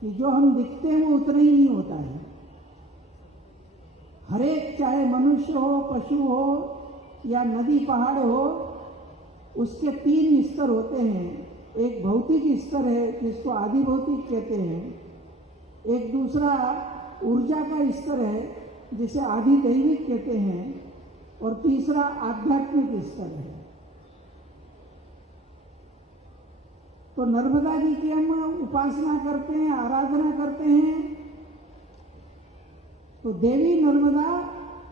कि जो हम दिखते हैं वो उतना ही नहीं होता है। हर एक, चाहे मनुष्य हो, पशु हो या नदी पहाड़ हो, उसके 3 स्तर होते हैं। एक भौतिक स्तर है जिसको आदि भौतिक कहते हैं, एक दूसरा ऊर्जा का स्तर है जिसे आदि दैविक कहते हैं, और तीसरा आध्यात्मिक स्तर है। तो नर्मदा जी की हम उपासना करते हैं, आराधना करते हैं, तो देवी नर्मदा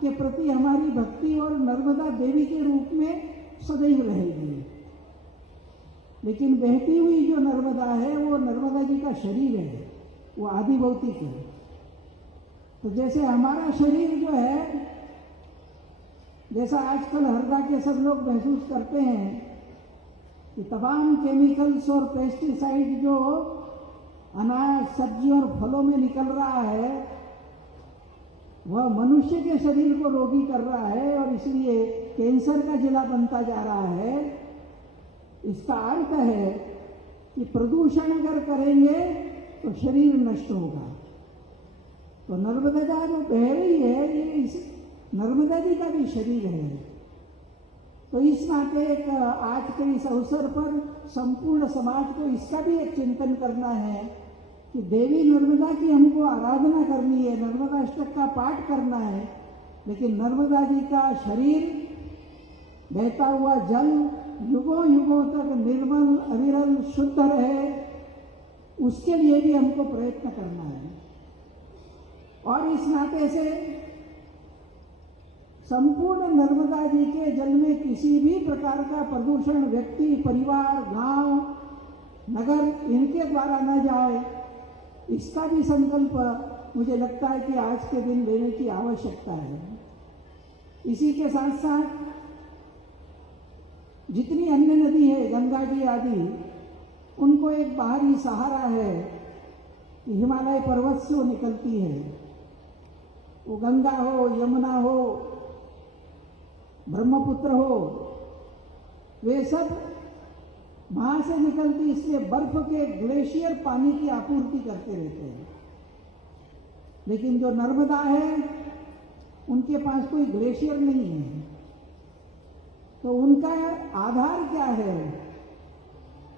के प्रति हमारी भक्ति और नर्मदा देवी के रूप में सदैव रहेगी। लेकिन बहती हुई जो नर्मदा है वो नर्मदा जी का शरीर है, वो आदि भौतिक है। तो जैसे हमारा शरीर जो है, जैसा आजकल हरदा के सब लोग महसूस करते हैं कि तमाम केमिकल्स और पेस्टिसाइड जो अनाज, सब्जी और फलों में निकल रहा है, वह मनुष्य के शरीर को रोगी कर रहा है और इसलिए कैंसर का जिला बनता जा रहा है। इसका अर्थ है कि प्रदूषण अगर करेंगे तो शरीर नष्ट होगा। तो नर्मदा जो बह रही है ये इस नर्मदा जी का भी शरीर है। तो इस नाते एक आज के इस अवसर पर संपूर्ण समाज को इसका भी एक चिंतन करना है कि देवी नर्मदा की हमको आराधना करनी है, नर्मदा अष्टक का पाठ करना है, लेकिन नर्मदा जी का शरीर, बहता हुआ जल युगों युगों तक निर्मल अविरल शुद्ध रहे, उसके लिए भी हमको प्रयत्न करना है। और इस नाते से संपूर्ण नर्मदा जी के जल में किसी भी प्रकार का प्रदूषण व्यक्ति, परिवार, गांव, नगर इनके द्वारा न जाए, इसका भी संकल्प मुझे लगता है कि आज के दिन लेने की आवश्यकता है। इसी के साथ साथ जितनी अन्य नदी है, गंगा जी आदि, उनको एक बाहरी सहारा है कि हिमालय पर्वत से वो निकलती है। वो गंगा हो, यमुना हो, ब्रह्मपुत्र हो, वे सब वहां से निकलती, इसलिए बर्फ के ग्लेशियर पानी की आपूर्ति करते रहते हैं। लेकिन जो नर्मदा है उनके पास कोई ग्लेशियर नहीं है, तो उनका आधार क्या है?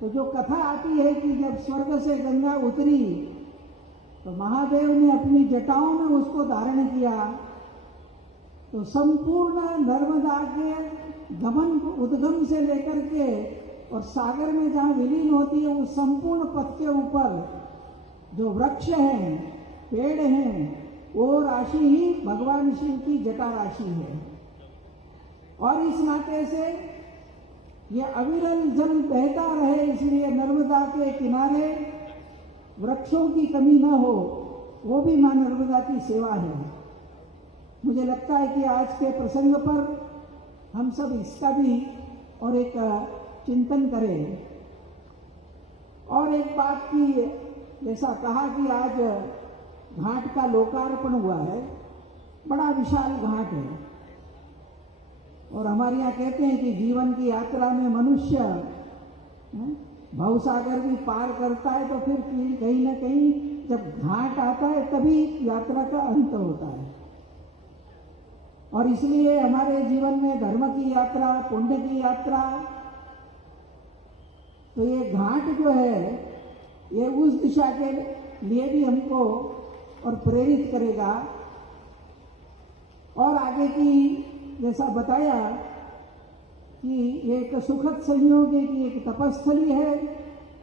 तो जो कथा आती है कि जब स्वर्ग से गंगा उतरी तो महादेव ने अपनी जटाओं में उसको धारण किया, तो संपूर्ण नर्मदा के गमन उद्गम से लेकर के और सागर में जहाँ विलीन होती है, उस संपूर्ण पथ के ऊपर जो वृक्ष हैं, पेड़ हैं, वो राशि ही भगवान शिव की जटा राशि है। और इस नाते से ये अविरल जल बहता रहे, इसलिए नर्मदा के किनारे वृक्षों की कमी न हो, वो भी मां नर्मदा की सेवा है। मुझे लगता है कि आज के प्रसंग पर हम सब इसका भी और एक चिंतन करें। और एक बात की, जैसा कहा कि आज घाट का लोकार्पण हुआ है, बड़ा विशाल घाट है, और हमारे यहाँ कहते हैं कि जीवन की यात्रा में मनुष्य भवसागर भी पार करता है, तो फिर कहीं ना कहीं जब घाट आता है तभी यात्रा का अंत होता है। और इसलिए हमारे जीवन में धर्म की यात्रा, पुण्य की यात्रा, तो ये घाट जो है ये उस दिशा के लिए भी हमको और प्रेरित करेगा। और आगे की जैसा बताया कि एक सुखद संयोग है कि एक तपस्थली है,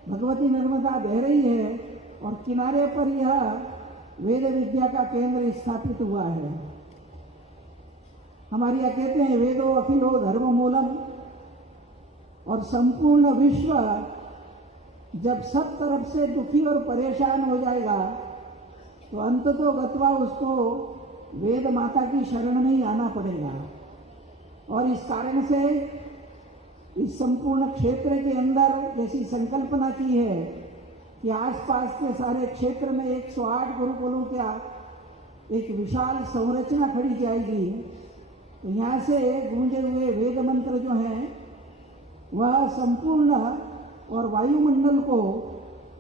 भगवती नर्मदा बह रही है और किनारे पर यह वेद विद्या का केंद्र स्थापित हुआ है। हमारे यहाँ कहते हैं वेदो अखिलो धर्म मूलम, और संपूर्ण विश्व जब सब तरफ से दुखी और परेशान हो जाएगा तो अंततो गत्वा उसको वेद माता की शरण में ही आना पड़ेगा। और इस कारण से इस संपूर्ण क्षेत्र के अंदर जैसी संकल्पना की है कि आसपास के सारे क्षेत्र में 108 गुरुकुलों का एक विशाल संरचना खड़ी जाएगी, तो यहाँ से गूंजे हुए वेद मंत्र जो हैं वह संपूर्ण और वायुमंडल को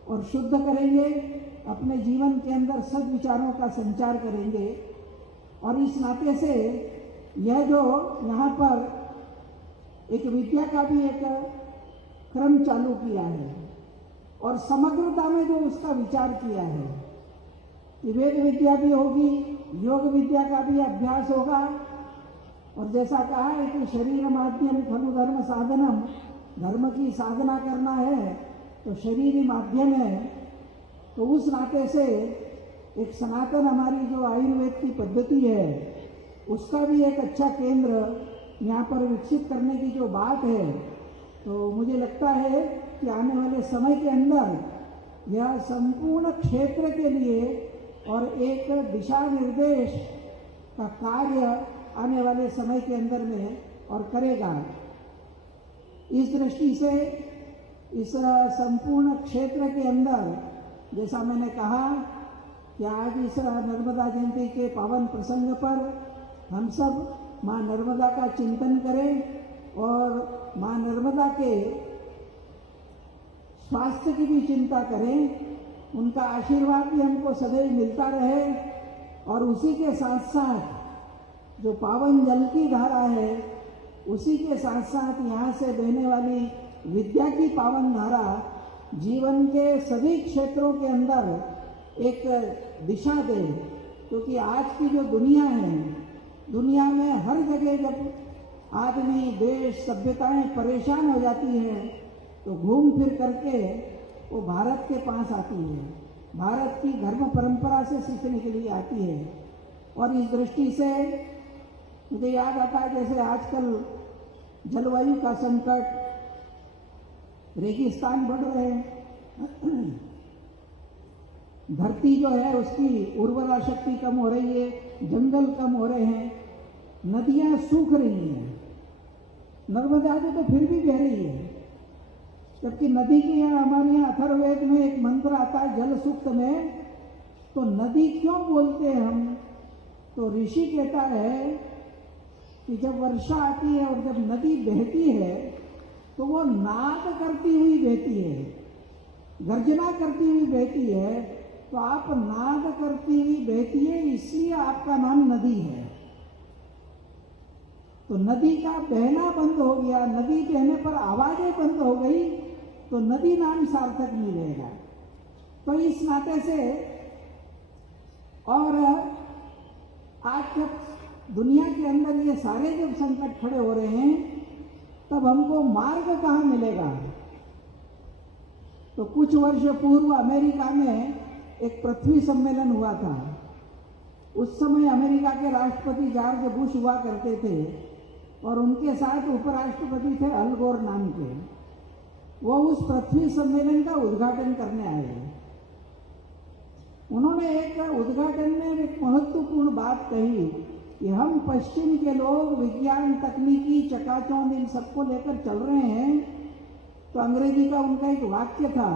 और शुद्ध करेंगे, अपने जीवन के अंदर सद्विचारों का संचार करेंगे। और इस नाते से यह जो यहाँ पर एक विद्या का भी एक क्रम चालू किया है और समग्रता में जो उसका विचार किया है कि वेद विद्या भी होगी, योग विद्या का भी अभ्यास होगा, और जैसा कहा है कि शरीर माध्यम खलु धर्म साधनम, धर्म की साधना करना है तो शरीर ही माध्यम है। तो उस नाते से एक सनातन हमारी जो आयुर्वेद की पद्धति है उसका भी एक अच्छा केंद्र यहाँ पर विकसित करने की जो बात है, तो मुझे लगता है कि आने वाले समय के अंदर यह संपूर्ण क्षेत्र के लिए और एक दिशा निर्देश का कार्य आने वाले समय के अंदर में और करेगा। इस दृष्टि से इस संपूर्ण क्षेत्र के अंदर जैसा मैंने कहा कि आज इस नर्मदा जयंती के पावन प्रसंग पर हम सब माँ नर्मदा का चिंतन करें और माँ नर्मदा के स्वास्थ्य की भी चिंता करें, उनका आशीर्वाद भी हमको सदैव मिलता रहे। और उसी के साथ साथ जो पावन जल की धारा है, उसी के साथ साथ यहाँ से बहने वाली विद्या की पावन धारा जीवन के सभी क्षेत्रों के अंदर एक दिशा दे। क्योंकि आज की जो दुनिया है, दुनिया में हर जगह जब आदमी, देश, सभ्यताएं परेशान हो जाती हैं तो घूम फिर करके वो भारत के पास आती है, भारत की धर्म परंपरा से सीखने के लिए आती है। और इस दृष्टि से मुझे याद आता है जैसे आजकल जलवायु का संकट, रेगिस्तान बढ़ रहे हैं, धरती जो है उसकी उर्वरा शक्ति कम हो रही है, जंगल कम हो रहे हैं, नदियां सूख रही हैं। नर्मदा जी तो फिर भी बह रही है, जबकि नदी के यहाँ हमारे यहाँ अथर्ववेद में एक मंत्र आता है जल सूक्त में। तो नदी क्यों बोलते हैं हम? तो ऋषि कहता है कि जब वर्षा आती है और जब नदी बहती है तो वो नाद करती हुई बहती है, गर्जना करती हुई बहती है। तो आप नाद करती हुई बहती है, इसलिए आपका नाम नदी है। तो नदी का बहना बंद हो गया, नदी बहने पर आवाजें बंद हो गई, तो नदी नाम सार्थक नहीं रहेगा। तो इस नाते से, और आज जब दुनिया के अंदर ये सारे जब संकट खड़े हो रहे हैं, तब हमको मार्ग कहाँ मिलेगा? तो कुछ वर्ष पूर्व अमेरिका में एक पृथ्वी सम्मेलन हुआ था। उस समय अमेरिका के राष्ट्रपति जॉर्ज बुश हुआ करते थे और उनके साथ उपराष्ट्रपति थे अल गोर नाम के। वो उस पृथ्वी सम्मेलन का उद्घाटन करने आए। उन्होंने एक उद्घाटन में एक महत्वपूर्ण बात कही कि हम पश्चिम के लोग विज्ञान, तकनीकी, चकाचौंध इन सबको लेकर चल रहे हैं। तो अंग्रेजी का उनका एक वाक्य था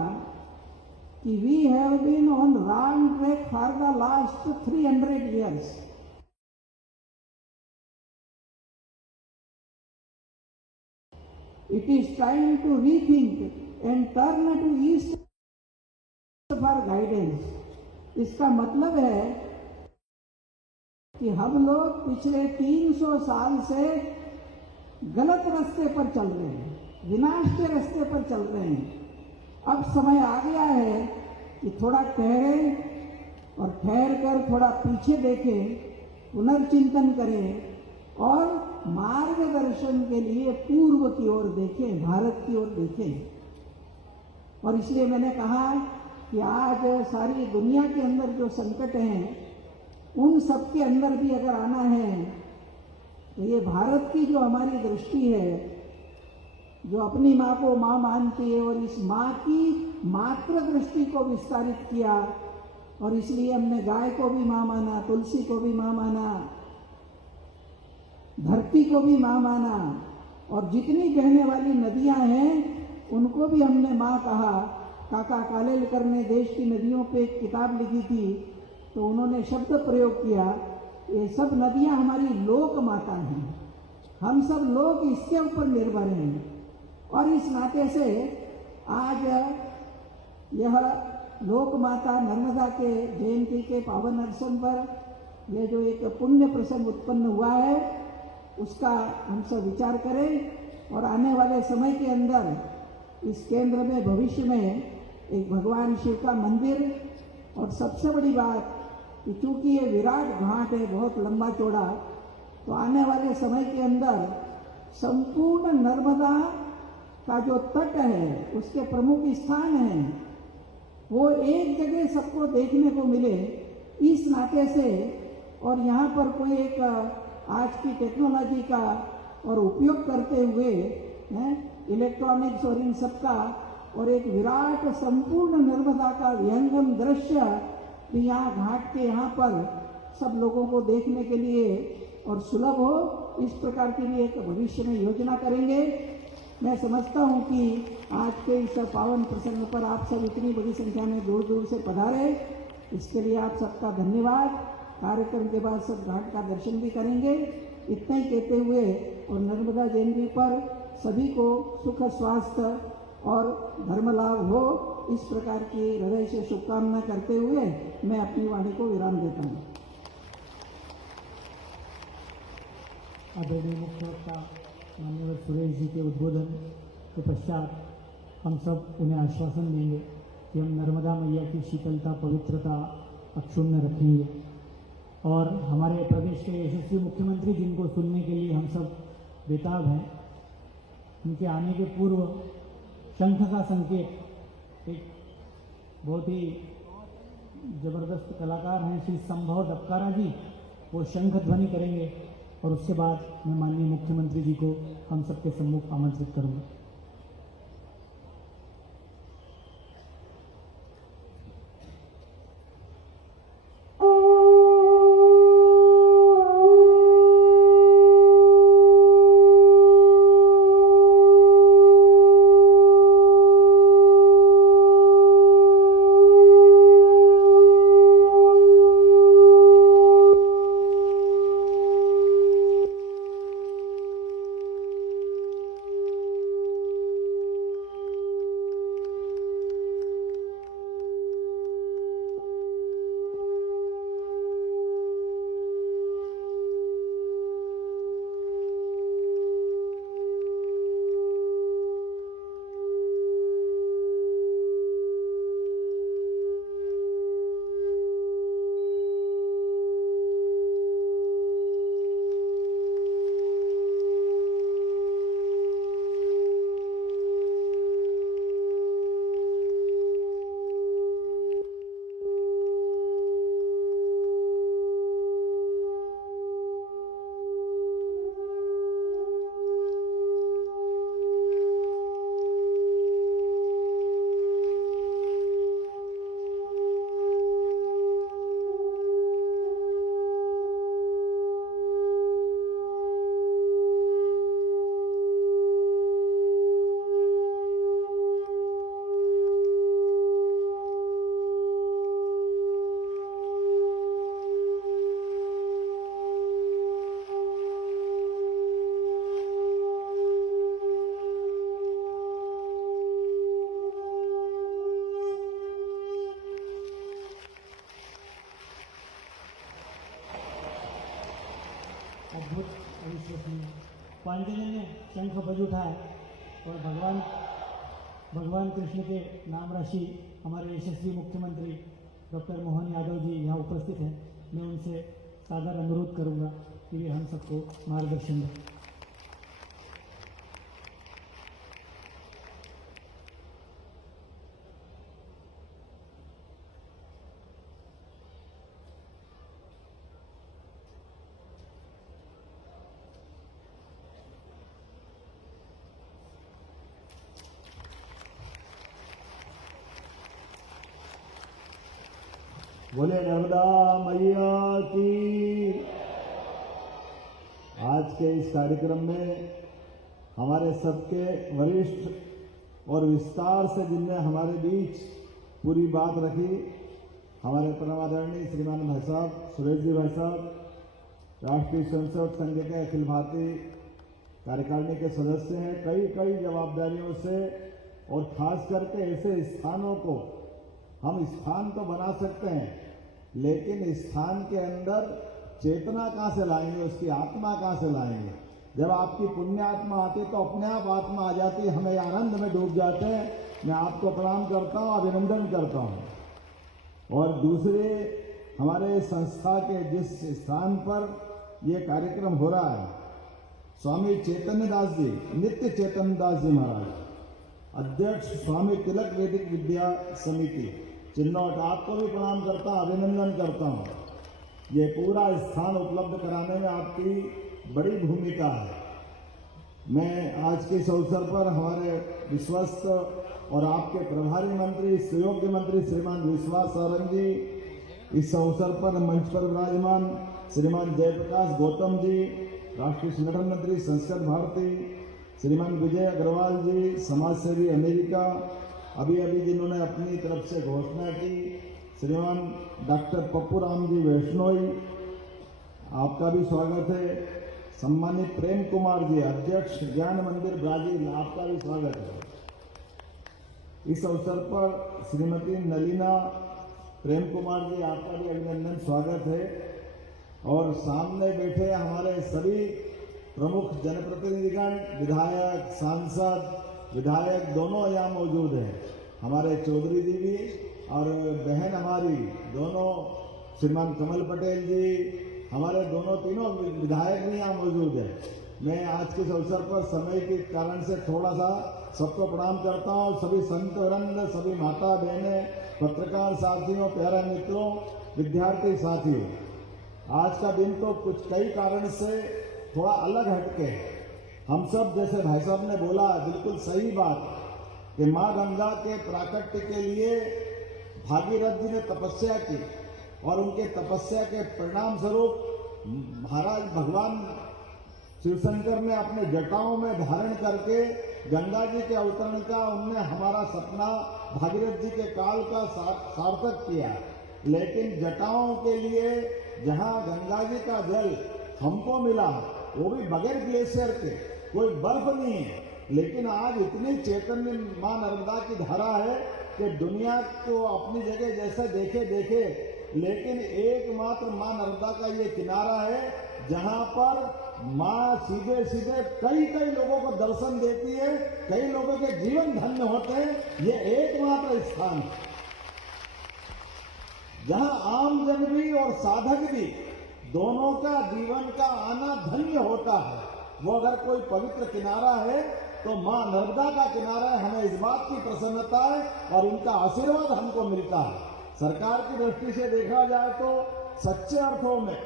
कि we have been on wrong track for the last 300 years। It is time to rethink and turn to east for guidance। इसका मतलब है कि हम लोग पिछले 300 साल से गलत रास्ते पर चल रहे हैं, विनाश के रास्ते पर चल रहे हैं। अब समय आ गया है कि थोड़ा ठहरें और ठहर कर थोड़ा पीछे देखें, पुनर्चिंतन करें और मार्गदर्शन के लिए पूर्व की ओर देखें, भारत की ओर देखें। और इसलिए मैंने कहा कि आज सारी दुनिया के अंदर जो संकट हैं, उन सब के अंदर भी अगर आना है तो ये भारत की जो हमारी दृष्टि है, जो अपनी माँ को माँ मानती है और इस माँ की मातृ दृष्टि को विस्तारित किया, और इसलिए हमने गाय को भी माँ माना, तुलसी को भी माँ माना, धरती को भी माँ माना, और जितनी बहने वाली नदियां हैं उनको भी हमने माँ कहा। काका कालेलकर ने देश की नदियों पे एक किताब लिखी थी, तो उन्होंने शब्द प्रयोग किया, ये सब नदियां हमारी लोक माता हैं, हम सब लोग इसके ऊपर निर्भर हैं। और इस नाते से आज यह लोक माता नर्मदा के जयंती के पावन अवसर पर यह जो एक पुण्य प्रसंग उत्पन्न हुआ है, उसका हम सब विचार करें। और आने वाले समय के अंदर इस केंद्र में भविष्य में एक भगवान शिव का मंदिर, और सबसे बड़ी बात कि चूंकि ये विराट घाट है, बहुत लंबा चौड़ा, तो आने वाले समय के अंदर संपूर्ण नर्मदा का जो तट है, उसके प्रमुख स्थान हैं, वो एक जगह सबको देखने को मिले। इस नाते से, और यहाँ पर कोई एक आज की टेक्नोलॉजी का और उपयोग करते हुए इलेक्ट्रॉनिक्स और इन सब का, और एक विराट संपूर्ण नर्मदा का विहंगम दृश्य भी यहाँ घाट के यहाँ पर सब लोगों को देखने के लिए और सुलभ हो, इस प्रकार के लिए एक भविष्य में योजना करेंगे। मैं समझता हूँ कि आज के इस पावन प्रसंग पर आप सब इतनी बड़ी संख्या में दूर दूर से पधारे, इसके लिए आप सबका धन्यवाद। कार्यक्रम के बाद सब घाट का दर्शन भी करेंगे। इतना ही कहते हुए, और नर्मदा जयंती पर सभी को सुख, स्वास्थ्य और धर्म लाभ हो, इस प्रकार की हृदय से शुभकामना करते हुए मैं अपनी वाणी को विराम देता हूँ। आदरणीय मुख्य वक्ता माननीय सुरेश जी के उद्बोधन के पश्चात हम सब उन्हें आश्वासन देंगे कि हम नर्मदा मैया की शीतलता, पवित्रता अक्षुण्ण रखेंगे और हमारे प्रदेश के यशस्वी मुख्यमंत्री जिनको सुनने के लिए हम सब बेताब हैं, उनके आने के पूर्व शंख का संकेत एक बहुत ही जबरदस्त कलाकार हैं श्री संभव डबकारा जी, वो शंख ध्वनि करेंगे और उसके बाद मैं माननीय मुख्यमंत्री जी को हम सबके सम्मुख आमंत्रित करूंगा। अद्भुत अविश्वसनीय पांडेय ने शंख बज उठाया और भगवान कृष्ण के नाम राशि हमारे यशस्वी मुख्यमंत्री डॉक्टर मोहन यादव जी यहाँ उपस्थित हैं। मैं उनसे सादर अनुरोध करूंगा कि वे हम सबको मार्गदर्शन दें। बोले नर्मदा मैया की। आज के इस कार्यक्रम में हमारे सबके वरिष्ठ और विस्तार से जिनने हमारे बीच पूरी बात रखी, हमारे परमादरणीय श्रीमान भाई साहब सुरेश जी भाई साहब, राष्ट्रीय स्वयंसेवक संघ के अखिल भारतीय कार्यकारिणी के सदस्य हैं। कई जवाबदारियों से और खास करके ऐसे स्थानों को हम स्थान तो बना सकते हैं, लेकिन स्थान के अंदर चेतना कहाँ से लाएंगे, उसकी आत्मा कहाँ से लाएंगे। जब आपकी पुण्य आत्मा आती है तो अपने आप आत्मा आ जाती है, हमें आनंद में डूब जाते हैं। मैं आपको प्रणाम करता हूँ, अभिनंदन करता हूँ। और दूसरे हमारे संस्था के जिस स्थान पर ये कार्यक्रम हो रहा है, स्वामी चैतन्य दास जी, नित्य चैतन्य दास जी महाराज, अध्यक्ष स्वामी तिलक वैदिक विद्या समिति चिन्नौट, आपको भी प्रणाम करता हूं, अभिनंदन करता हूं। ये पूरा स्थान उपलब्ध कराने में आपकी बड़ी भूमिका है। मैं आज के इस अवसर पर हमारे विश्वस्त और आपके प्रभारी मंत्री, सुयोग्य मंत्री श्रीमान विश्वास सारंग जी, इस अवसर पर मंच पर विराजमान श्रीमान जयप्रकाश गौतम जी, राष्ट्रीय संगठन मंत्री संस्कृत भारती, श्रीमान विजय अग्रवाल जी, समाज सेवी अमेरिका, अभी जिन्होंने अपनी तरफ से घोषणा की, श्रीमान डॉक्टर पप्पू राम जी वैष्णोई, आपका भी स्वागत है। सम्मानित प्रेम कुमार जी, अध्यक्ष ज्ञान मंदिर ब्राजील, आपका भी स्वागत है। इस अवसर पर श्रीमती नलिना प्रेम कुमार जी, आपका भी अभिनंदन, स्वागत है। और सामने बैठे हमारे सभी प्रमुख जनप्रतिनिधिगण, विधायक, सांसद, विधायक दोनों यहाँ मौजूद हैं। हमारे चौधरी जी भी और बहन हमारी दोनों, श्रीमान कमल पटेल जी, हमारे तीनों विधायक भी यहाँ मौजूद हैं। मैं आज के इस अवसर पर समय के कारण से थोड़ा सा सबको प्रणाम करता हूँ। सभी संत वृंद, सभी माता बहनें, पत्रकार साथियों, प्यारे मित्रों, विद्यार्थी साथियों, आज का दिन तो कुछ कई कारण से थोड़ा अलग हटके है। हम सब, जैसे भाई साहब ने बोला, बिल्कुल सही बात कि माँ गंगा के प्राकट्य के लिए भागीरथ जी ने तपस्या की और उनके तपस्या के परिणाम स्वरूप महाराज भगवान शिवशंकर ने अपने जटाओं में धारण करके गंगा जी के अवतरण का उनने हमारा सपना भागीरथ जी के काल का सार्थक किया। लेकिन जटाओं के लिए जहां गंगा जी का जल हमको मिला, वो भी बगैर ग्लेशियर के, कोई बर्फ नहीं है, लेकिन आज इतनी चैतन्य मां नर्मदा की धारा है कि दुनिया को अपनी जगह जैसे देखे, लेकिन एकमात्र मां नर्मदा का ये किनारा है जहां पर मां सीधे कई लोगों को दर्शन देती है, कई लोगों के जीवन धन्य होते हैं। ये एकमात्र स्थान है जहां आम जन भी और साधक भी दोनों का जीवन का आना धन्य होता है। वो अगर कोई पवित्र किनारा है तो मां नर्मदा का किनारा है। हमें इस बात की प्रसन्नता है और उनका आशीर्वाद हमको मिलता है। सरकार की दृष्टि से देखा जाए तो सच्चे अर्थों में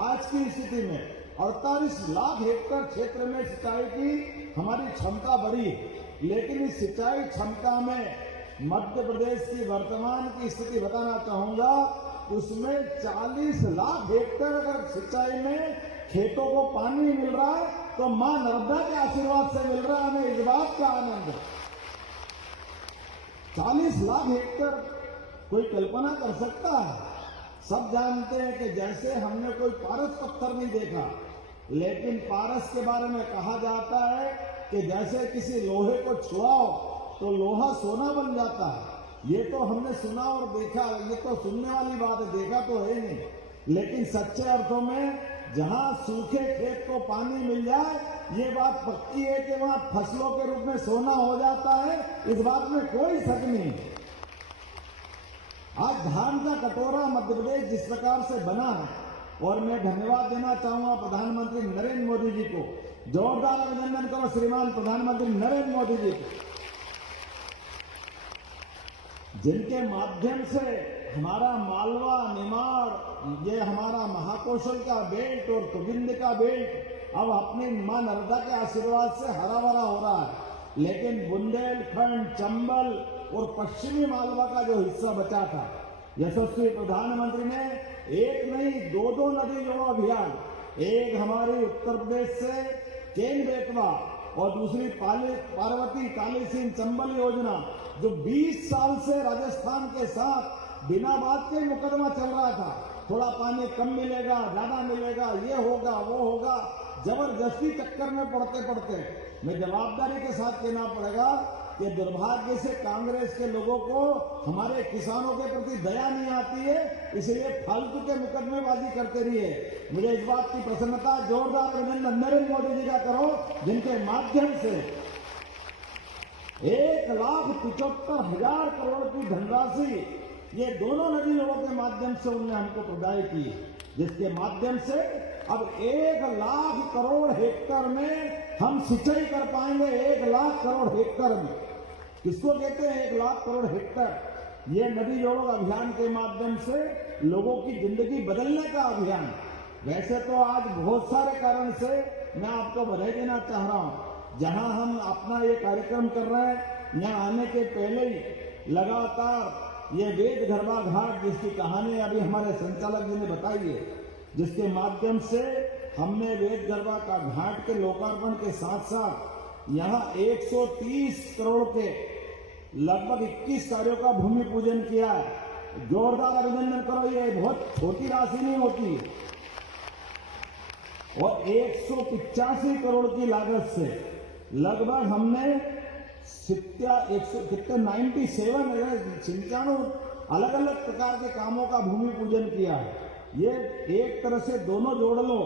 आज की स्थिति में 48 लाख हेक्टेयर क्षेत्र में सिंचाई की हमारी क्षमता बढ़ी, लेकिन इस सिंचाई क्षमता में मध्य प्रदेश की वर्तमान की स्थिति बताना चाहूंगा। उसमें 40 लाख हेक्टेयर अगर सिंचाई में खेतों को पानी मिल रहा है तो मां नर्मदा के आशीर्वाद से मिल रहा है। हमें इस बात का आनंद है। 40 लाख हेक्टेयर कोई कल्पना कर सकता है? सब जानते हैं कि जैसे हमने कोई पारस पत्थर नहीं देखा, लेकिन पारस के बारे में कहा जाता है कि जैसे किसी लोहे को छुआओ तो लोहा सोना बन जाता है। ये तो हमने सुना और देखा, ये तो सुनने वाली बात है, देखा तो है नहीं। लेकिन सच्चे अर्थों में जहां सूखे खेत को पानी मिल जाए, ये बात पक्की है कि वहां फसलों के रूप में सोना हो जाता है। इस बात में कोई शक नहीं। आज धान का कटोरा मध्य प्रदेश जिस प्रकार से बना है, और मैं धन्यवाद देना चाहूंगा प्रधानमंत्री नरेंद्र मोदी जी को। जोरदार अभिनंदन करो श्रीमान प्रधानमंत्री नरेंद्र मोदी जी को, जिनके माध्यम से हमारा मालवा, निमाड़, ये हमारा महाकौशल का बेल्ट और गोविंद का बेल्ट अब अपनी मां नर्मदा के आशीर्वाद से हरा भरा हो रहा है। लेकिन बुंदेलखंड, चंबल और पश्चिमी मालवा का जो हिस्सा बचा था, यशस्वी प्रधानमंत्री ने एक नहीं दो नदी जोड़ो अभियान, एक हमारी उत्तर प्रदेश से केन बेतवा और दूसरी पार्वती काली सिंह चंबल योजना, जो 20 साल से राजस्थान के साथ बिना बात के मुकदमा चल रहा था। थोड़ा पानी कम मिलेगा, ज्यादा मिलेगा, ये होगा वो होगा, जबरदस्ती चक्कर में पड़ते मैं जवाबदारी के साथ कहना पड़ेगा कि दुर्भाग्य से कांग्रेस के लोगों को हमारे किसानों के प्रति दया नहीं आती है, इसलिए फालतू के मुकदमेबाजी करते रहिए। मुझे इस बात की प्रसन्नता, जोरदार अभिनंदन नरेंद्र मोदी जी का करो, जिनके माध्यम से 1,75,000 करोड़ की धनराशि ये दोनों नदी जोड़ों के माध्यम से उन्होंने हमको प्रदान की, जिसके माध्यम से अब 1 लाख करोड़ हेक्टेयर में हम सिंचाई कर पाएंगे। 1 लाख करोड़ हेक्टेयर में, किसको कहते हैं 1 लाख करोड़ हेक्टेयर? ये नदी जोड़ो अभियान के माध्यम से लोगों की जिंदगी बदलने का अभियान। वैसे तो आज बहुत सारे कारण से मैं आपको बधाई देना चाह रहा हूं। जहां हम अपना ये कार्यक्रम कर रहे हैं, यहां आने के पहले ही लगातार ये वेद गरबा घाट, जिसकी कहानी अभी हमारे संचालक जी ने बताई है, जिसके माध्यम से हमने वेद गरबा का घाट के लोकार्पण के साथ साथ यहाँ 130 करोड़ के लगभग 21 कार्यों का भूमि पूजन किया है। जोरदार अभिनंदन करो, ये बहुत छोटी राशि नहीं होती। और 185 करोड़ की लागत से लगभग हमने कितने 97 अलग अलग प्रकार के कामों का भूमि पूजन किया है। ये एक तरह से दोनों जोड़ लो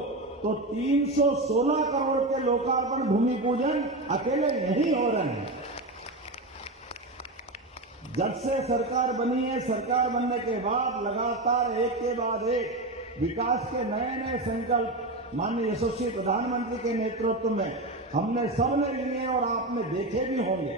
तो 316 करोड़ के लोकार्पण भूमि पूजन अकेले यही हो रहे हैं। जब से सरकार बनी है, सरकार बनने के बाद लगातार एक के बाद एक विकास के नए नए संकल्प माननीय यशस्वी प्रधानमंत्री के नेतृत्व में हमने सबने लिए और आपने देखे भी होंगे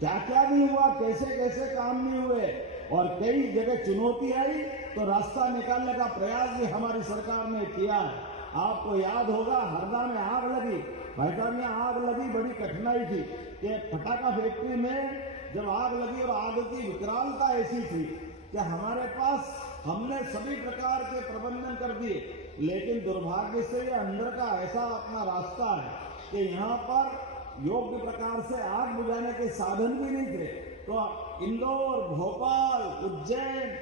क्या क्या नहीं हुआ, कैसे कैसे काम नहीं हुए और कई जगह चुनौती आई तो रास्ता निकालने का प्रयास भी हमारी सरकार ने किया है। आपको याद होगा हरदा में आग लगी, भाई साहब यहाँ आग लगी, बड़ी कठिनाई थी कि पटाखा फैक्ट्री में जब आग लगी और आग की विकरालता ऐसी थी कि हमारे पास हमने सभी प्रकार के प्रबंधन कर दिए, लेकिन दुर्भाग्य से ये अंदर का ऐसा अपना रास्ता है कि यहाँ पर योग्य प्रकार से आग बुझाने के साधन भी नहीं थे। तो इंदौर, भोपाल, उज्जैन,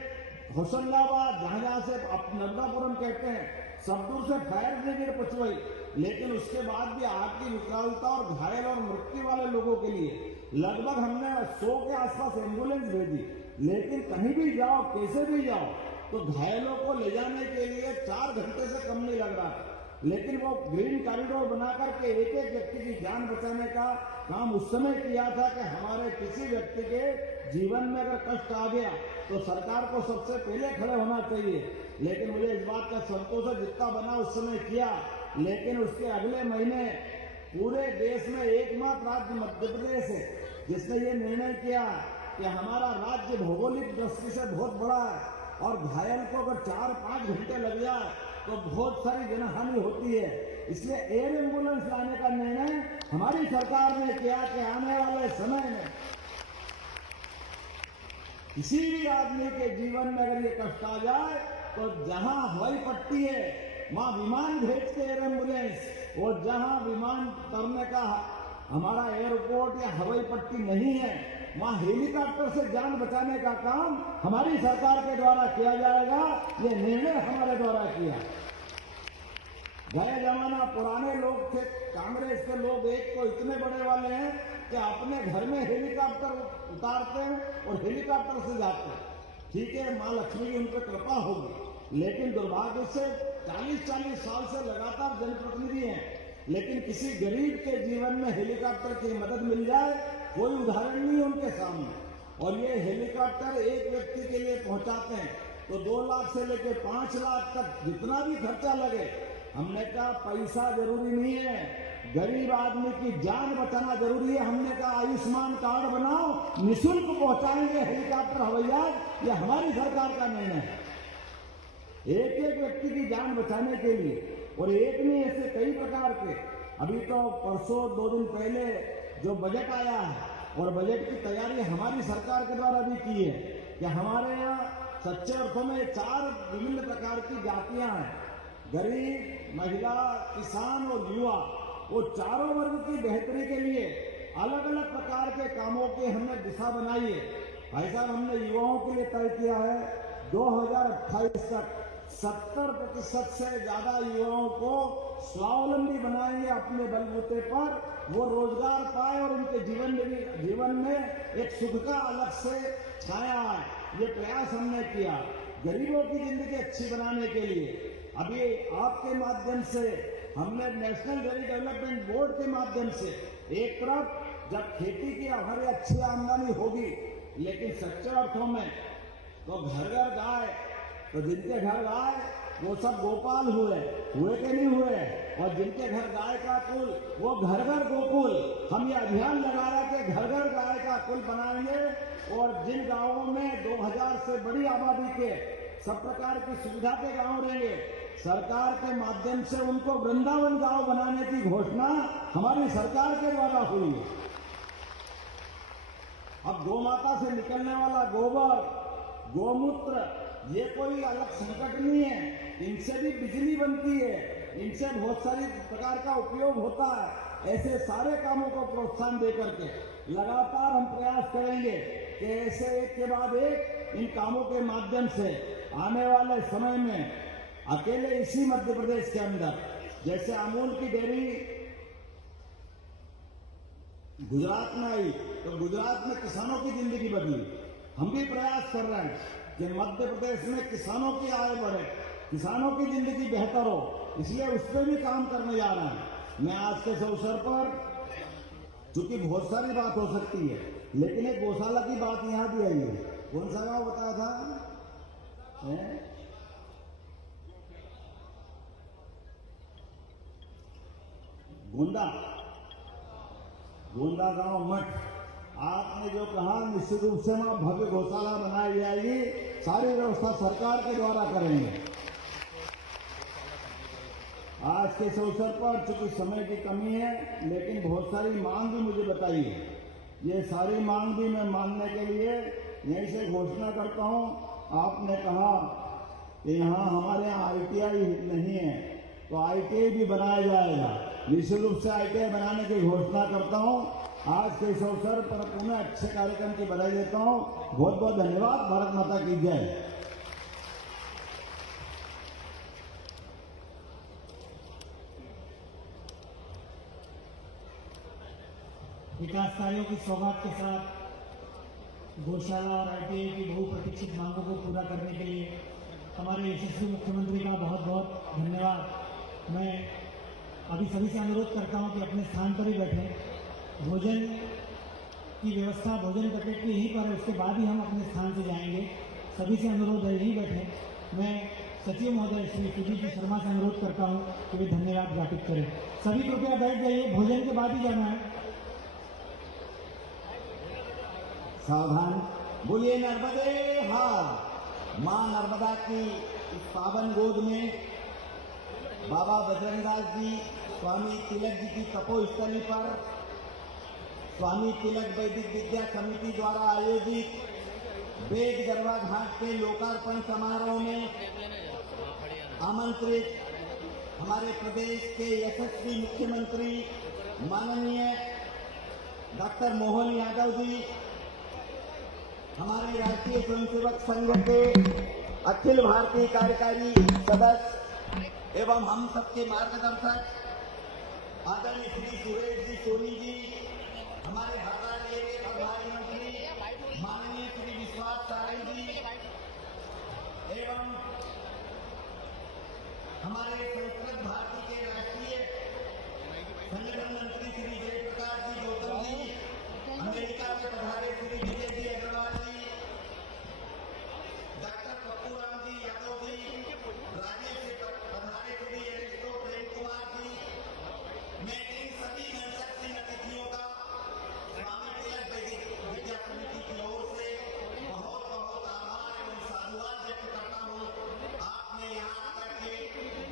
होशंगाबाद, जहां से नर्मदापुरम कहते हैं, सब दूर से फायर ब्रिगेड पहुंचवाई, लेकिन उसके बाद भी आग की विकरालता और घायल और मृत्यु वाले लोगों के लिए लगभग हमने 100 के आसपास एम्बुलेंस भेजी, लेकिन कहीं भी जाओ, कैसे भी जाओ, तो घायलों को ले जाने के लिए 4 घंटे से कम नहीं लग रहा। लेकिन वो ग्रीन कॉरिडोर बना करके एक एक व्यक्ति की जान बचाने का काम उस समय किया था कि हमारे किसी व्यक्ति के जीवन में अगर कष्ट आ गया तो सरकार को सबसे पहले खड़े होना चाहिए। लेकिन मुझे इस बात का संतोष है, जितना बना उस समय किया, लेकिन उसके अगले महीने पूरे देश में एकमात्र राज्य मध्य प्रदेश है जिसने ये निर्णय किया कि हमारा राज्य भौगोलिक दृष्टि से बहुत बड़ा है और घायल को अगर 4-5 घंटे लग जाए तो बहुत सारी जनहानि होती है। इसलिए एयर एम्बुलेंस लाने का निर्णय हमारी सरकार ने किया कि आने वाले समय में किसी भी आदमी के जीवन में अगर ये कष्ट आ जाए तो जहां हवाई पट्टी है वहां विमान भेजते एयर एम्बुलेंस, और जहां विमान करने का हमारा एयरपोर्ट या हवाई पट्टी नहीं है वहां हेलीकॉप्टर से जान बचाने का काम हमारी सरकार के द्वारा किया जाएगा। ये निर्णय हमारे द्वारा किया। गए जमाना पुराने लोग थे, कांग्रेस के लोग एक तो इतने बड़े वाले हैं कि अपने घर में हेलीकॉप्टर उतारते हैं और हेलीकॉप्टर से जाते हैं। ठीक है, मां लक्ष्मी की उन पर कृपा होगी, लेकिन दुर्भाग्य से 40-40 साल से लगातार जनप्रतिनिधि हैं, लेकिन किसी गरीब के जीवन में हेलीकॉप्टर की मदद मिल जाए कोई उदाहरण नहीं है उनके सामने। और ये हेलीकॉप्टर एक व्यक्ति के लिए पहुंचाते हैं तो 2 लाख से लेकर 5 लाख तक जितना भी खर्चा लगे, हमने कहा पैसा जरूरी नहीं है, गरीब आदमी की जान बचाना जरूरी है। हमने कहा आयुष्मान कार्ड बनाओ, निःशुल्क पहुंचाएंगे हेलीकॉप्टर हवाई जहाज, ये हमारी सरकार का निर्णय है, एक एक व्यक्ति की जान बचाने के लिए। और एक नहीं, ऐसे कई प्रकार के। अभी तो परसों 2 दिन पहले जो बजट आया है और बजट की तैयारी हमारी सरकार के द्वारा भी की है कि हमारे यहाँ सच्चे अर्थों में 4 विभिन्न प्रकार की जातियां हैं, गरीब, महिला, किसान और युवा। वो चारों वर्ग की बेहतरी के लिए अलग अलग प्रकार के कामों की हमने दिशा बनाई है। भाई साहब, हमने युवाओं के लिए तय किया है 2028 तक 70% से ज्यादा युवाओं को स्वावलंबी बनाएंगे, अपने बलबूते पर वो रोजगार पाए और उनके जीवन में एक सुख का अलग से छाया है। ये प्रयास हमने किया गरीबों की जिंदगी अच्छी बनाने के लिए। अभी आपके माध्यम से हमने नेशनल डेयरी डेवलपमेंट बोर्ड के माध्यम से एक तरफ जब खेती की हमारी अच्छी आमदनी होगी, लेकिन सच्चे अर्थों में तो घर घर गाय, तो जिनके घर गाय वो सब गोपाल हुए के नहीं हुए, और जिनके घर गाय का कुल वो घर घर गोकुल। हम ये अभियान लगा रहे कि घर घर गाय का कुल बनाएंगे, और जिन गांवों में 2000 से बड़ी आबादी के सब प्रकार की सुविधा के गांव रहेंगे, सरकार के माध्यम से उनको वृंदावन गांव बनाने की घोषणा हमारी सरकार के द्वारा हुई है। अब गौमाता से निकलने वाला गोबर, गोमूत्र, ये कोई अलग संकट नहीं है, इनसे भी बिजली बनती है, इनसे बहुत सारी प्रकार का उपयोग होता है। ऐसे सारे कामों को प्रोत्साहन देकर के लगातार हम प्रयास करेंगे कि ऐसे एक के बाद एक इन कामों के माध्यम से आने वाले समय में अकेले इसी मध्य प्रदेश के अंदर जैसे अमूल की डेयरी गुजरात में आई तो गुजरात में किसानों की जिंदगी बदली। हम भी प्रयास कर रहे हैं कि मध्य प्रदेश में किसानों की आय बढ़े, किसानों की जिंदगी बेहतर हो, इसलिए उस पर भी काम करने जा रहे हैं। मैं आज के इस अवसर पर, चूंकि बहुत सारी बात हो सकती है, लेकिन एक गौशाला की बात यहाँ भी आई है। कौन सा गांव बताया था? गोंदा गांव मठ। आपने जो कहा, निश्चित रूप से वहां भव्य गौशाला बनाई जाएगी। सारी व्यवस्था सरकार के द्वारा करेंगे। आज के इस अवसर पर चूंकि समय की कमी है, लेकिन बहुत सारी मांग भी मुझे बताई है। ये सारी मांग भी मैं मानने के लिए यहीं से घोषणा करता हूं। आपने कहा कि यहाँ हमारे यहाँ ITI नहीं है, तो ITI भी बनाया जाएगा। निश्चित रूप से ITI बनाने की घोषणा करता हूं। आज के इस अवसर पर पुनः अच्छे कार्यक्रम की बधाई देता हूं। बहुत बहुत धन्यवाद। भारत माता की जय। विकास कार्यों की सौगात के साथ गौशाला और ITI की बहुप्रतीक्षित मांगों को पूरा करने के लिए हमारे यशस्वी मुख्यमंत्री का बहुत बहुत धन्यवाद। मैं अभी सभी से अनुरोध करता हूं कि अपने स्थान पर ही बैठें। भोजन की व्यवस्था भोजन पैकेट की यहीं पर है, उसके बाद ही हम अपने स्थान से जाएंगे। सभी से अनुरोध है यहीं बैठें। मैं सचिव महोदय श्री सुजीत जी शर्मा से अनुरोध करता हूं कि वे धन्यवाद ज्ञापित करें। सभी कृपया बैठ जाइए, भोजन के बाद ही जाना है। सावधान। बोलिए नर्मदे हार। मां नर्मदा की इस पावन गोद में बाबा बजरंगदास जी, स्वामी तिलक जी की तपोस्थली पर स्वामी तिलक वैदिक विद्या समिति द्वारा आयोजित वेद गरबा घाट के लोकार्पण समारोह में आमंत्रित हमारे प्रदेश के यशस्वी मुख्यमंत्री माननीय डॉक्टर मोहन यादव जी, हमारे राष्ट्रीय स्वयंसेवक संघ के अखिल भारतीय कार्यकारी सदस्य एवं हम सबके मार्गदर्शक आदरणीय श्री सुरेश जी सोनी जी, हमारे हरदा जिले के प्रभारी मंत्री माननीय श्री विश्वास सारण जी एवं हमारे संस्कृत भारती के राष्ट्रीय संगठन मंत्री श्री जयप्रकाश जी गौतम जी, अमेरिका से पधारे श्री विजय जी अग्रवाल जी, डॉक्टर पप्पू राम जी यादव जी, राज्य से पधारे श्री एरिस्टो प्रेम कुमार जी। मैं इन सभी गणतंत्र अतिथियों का स्वामी तिलक वैदिक विद्या समिति की ओर से बहुत बहुत आभार एवं साधुवाद व्यक्त करता हूँ। आपने यहाँ आकर के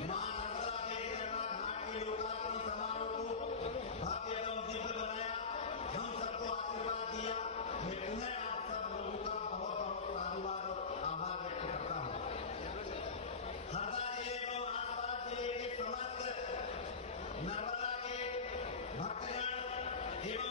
मां नर्मदा वेद गरबा घाट के लोकार्पण समारोह को भव्य एवं दिव्य बनाया, हम सबको आशीर्वाद दिया। मैं पुनः आप सब लोगों का बहुत बहुत साधुवाद और आभार व्यक्त करता हूँ। हरदा जिले एवं आसपास जिले के समस्त नर्मदा के भक्तगण एवं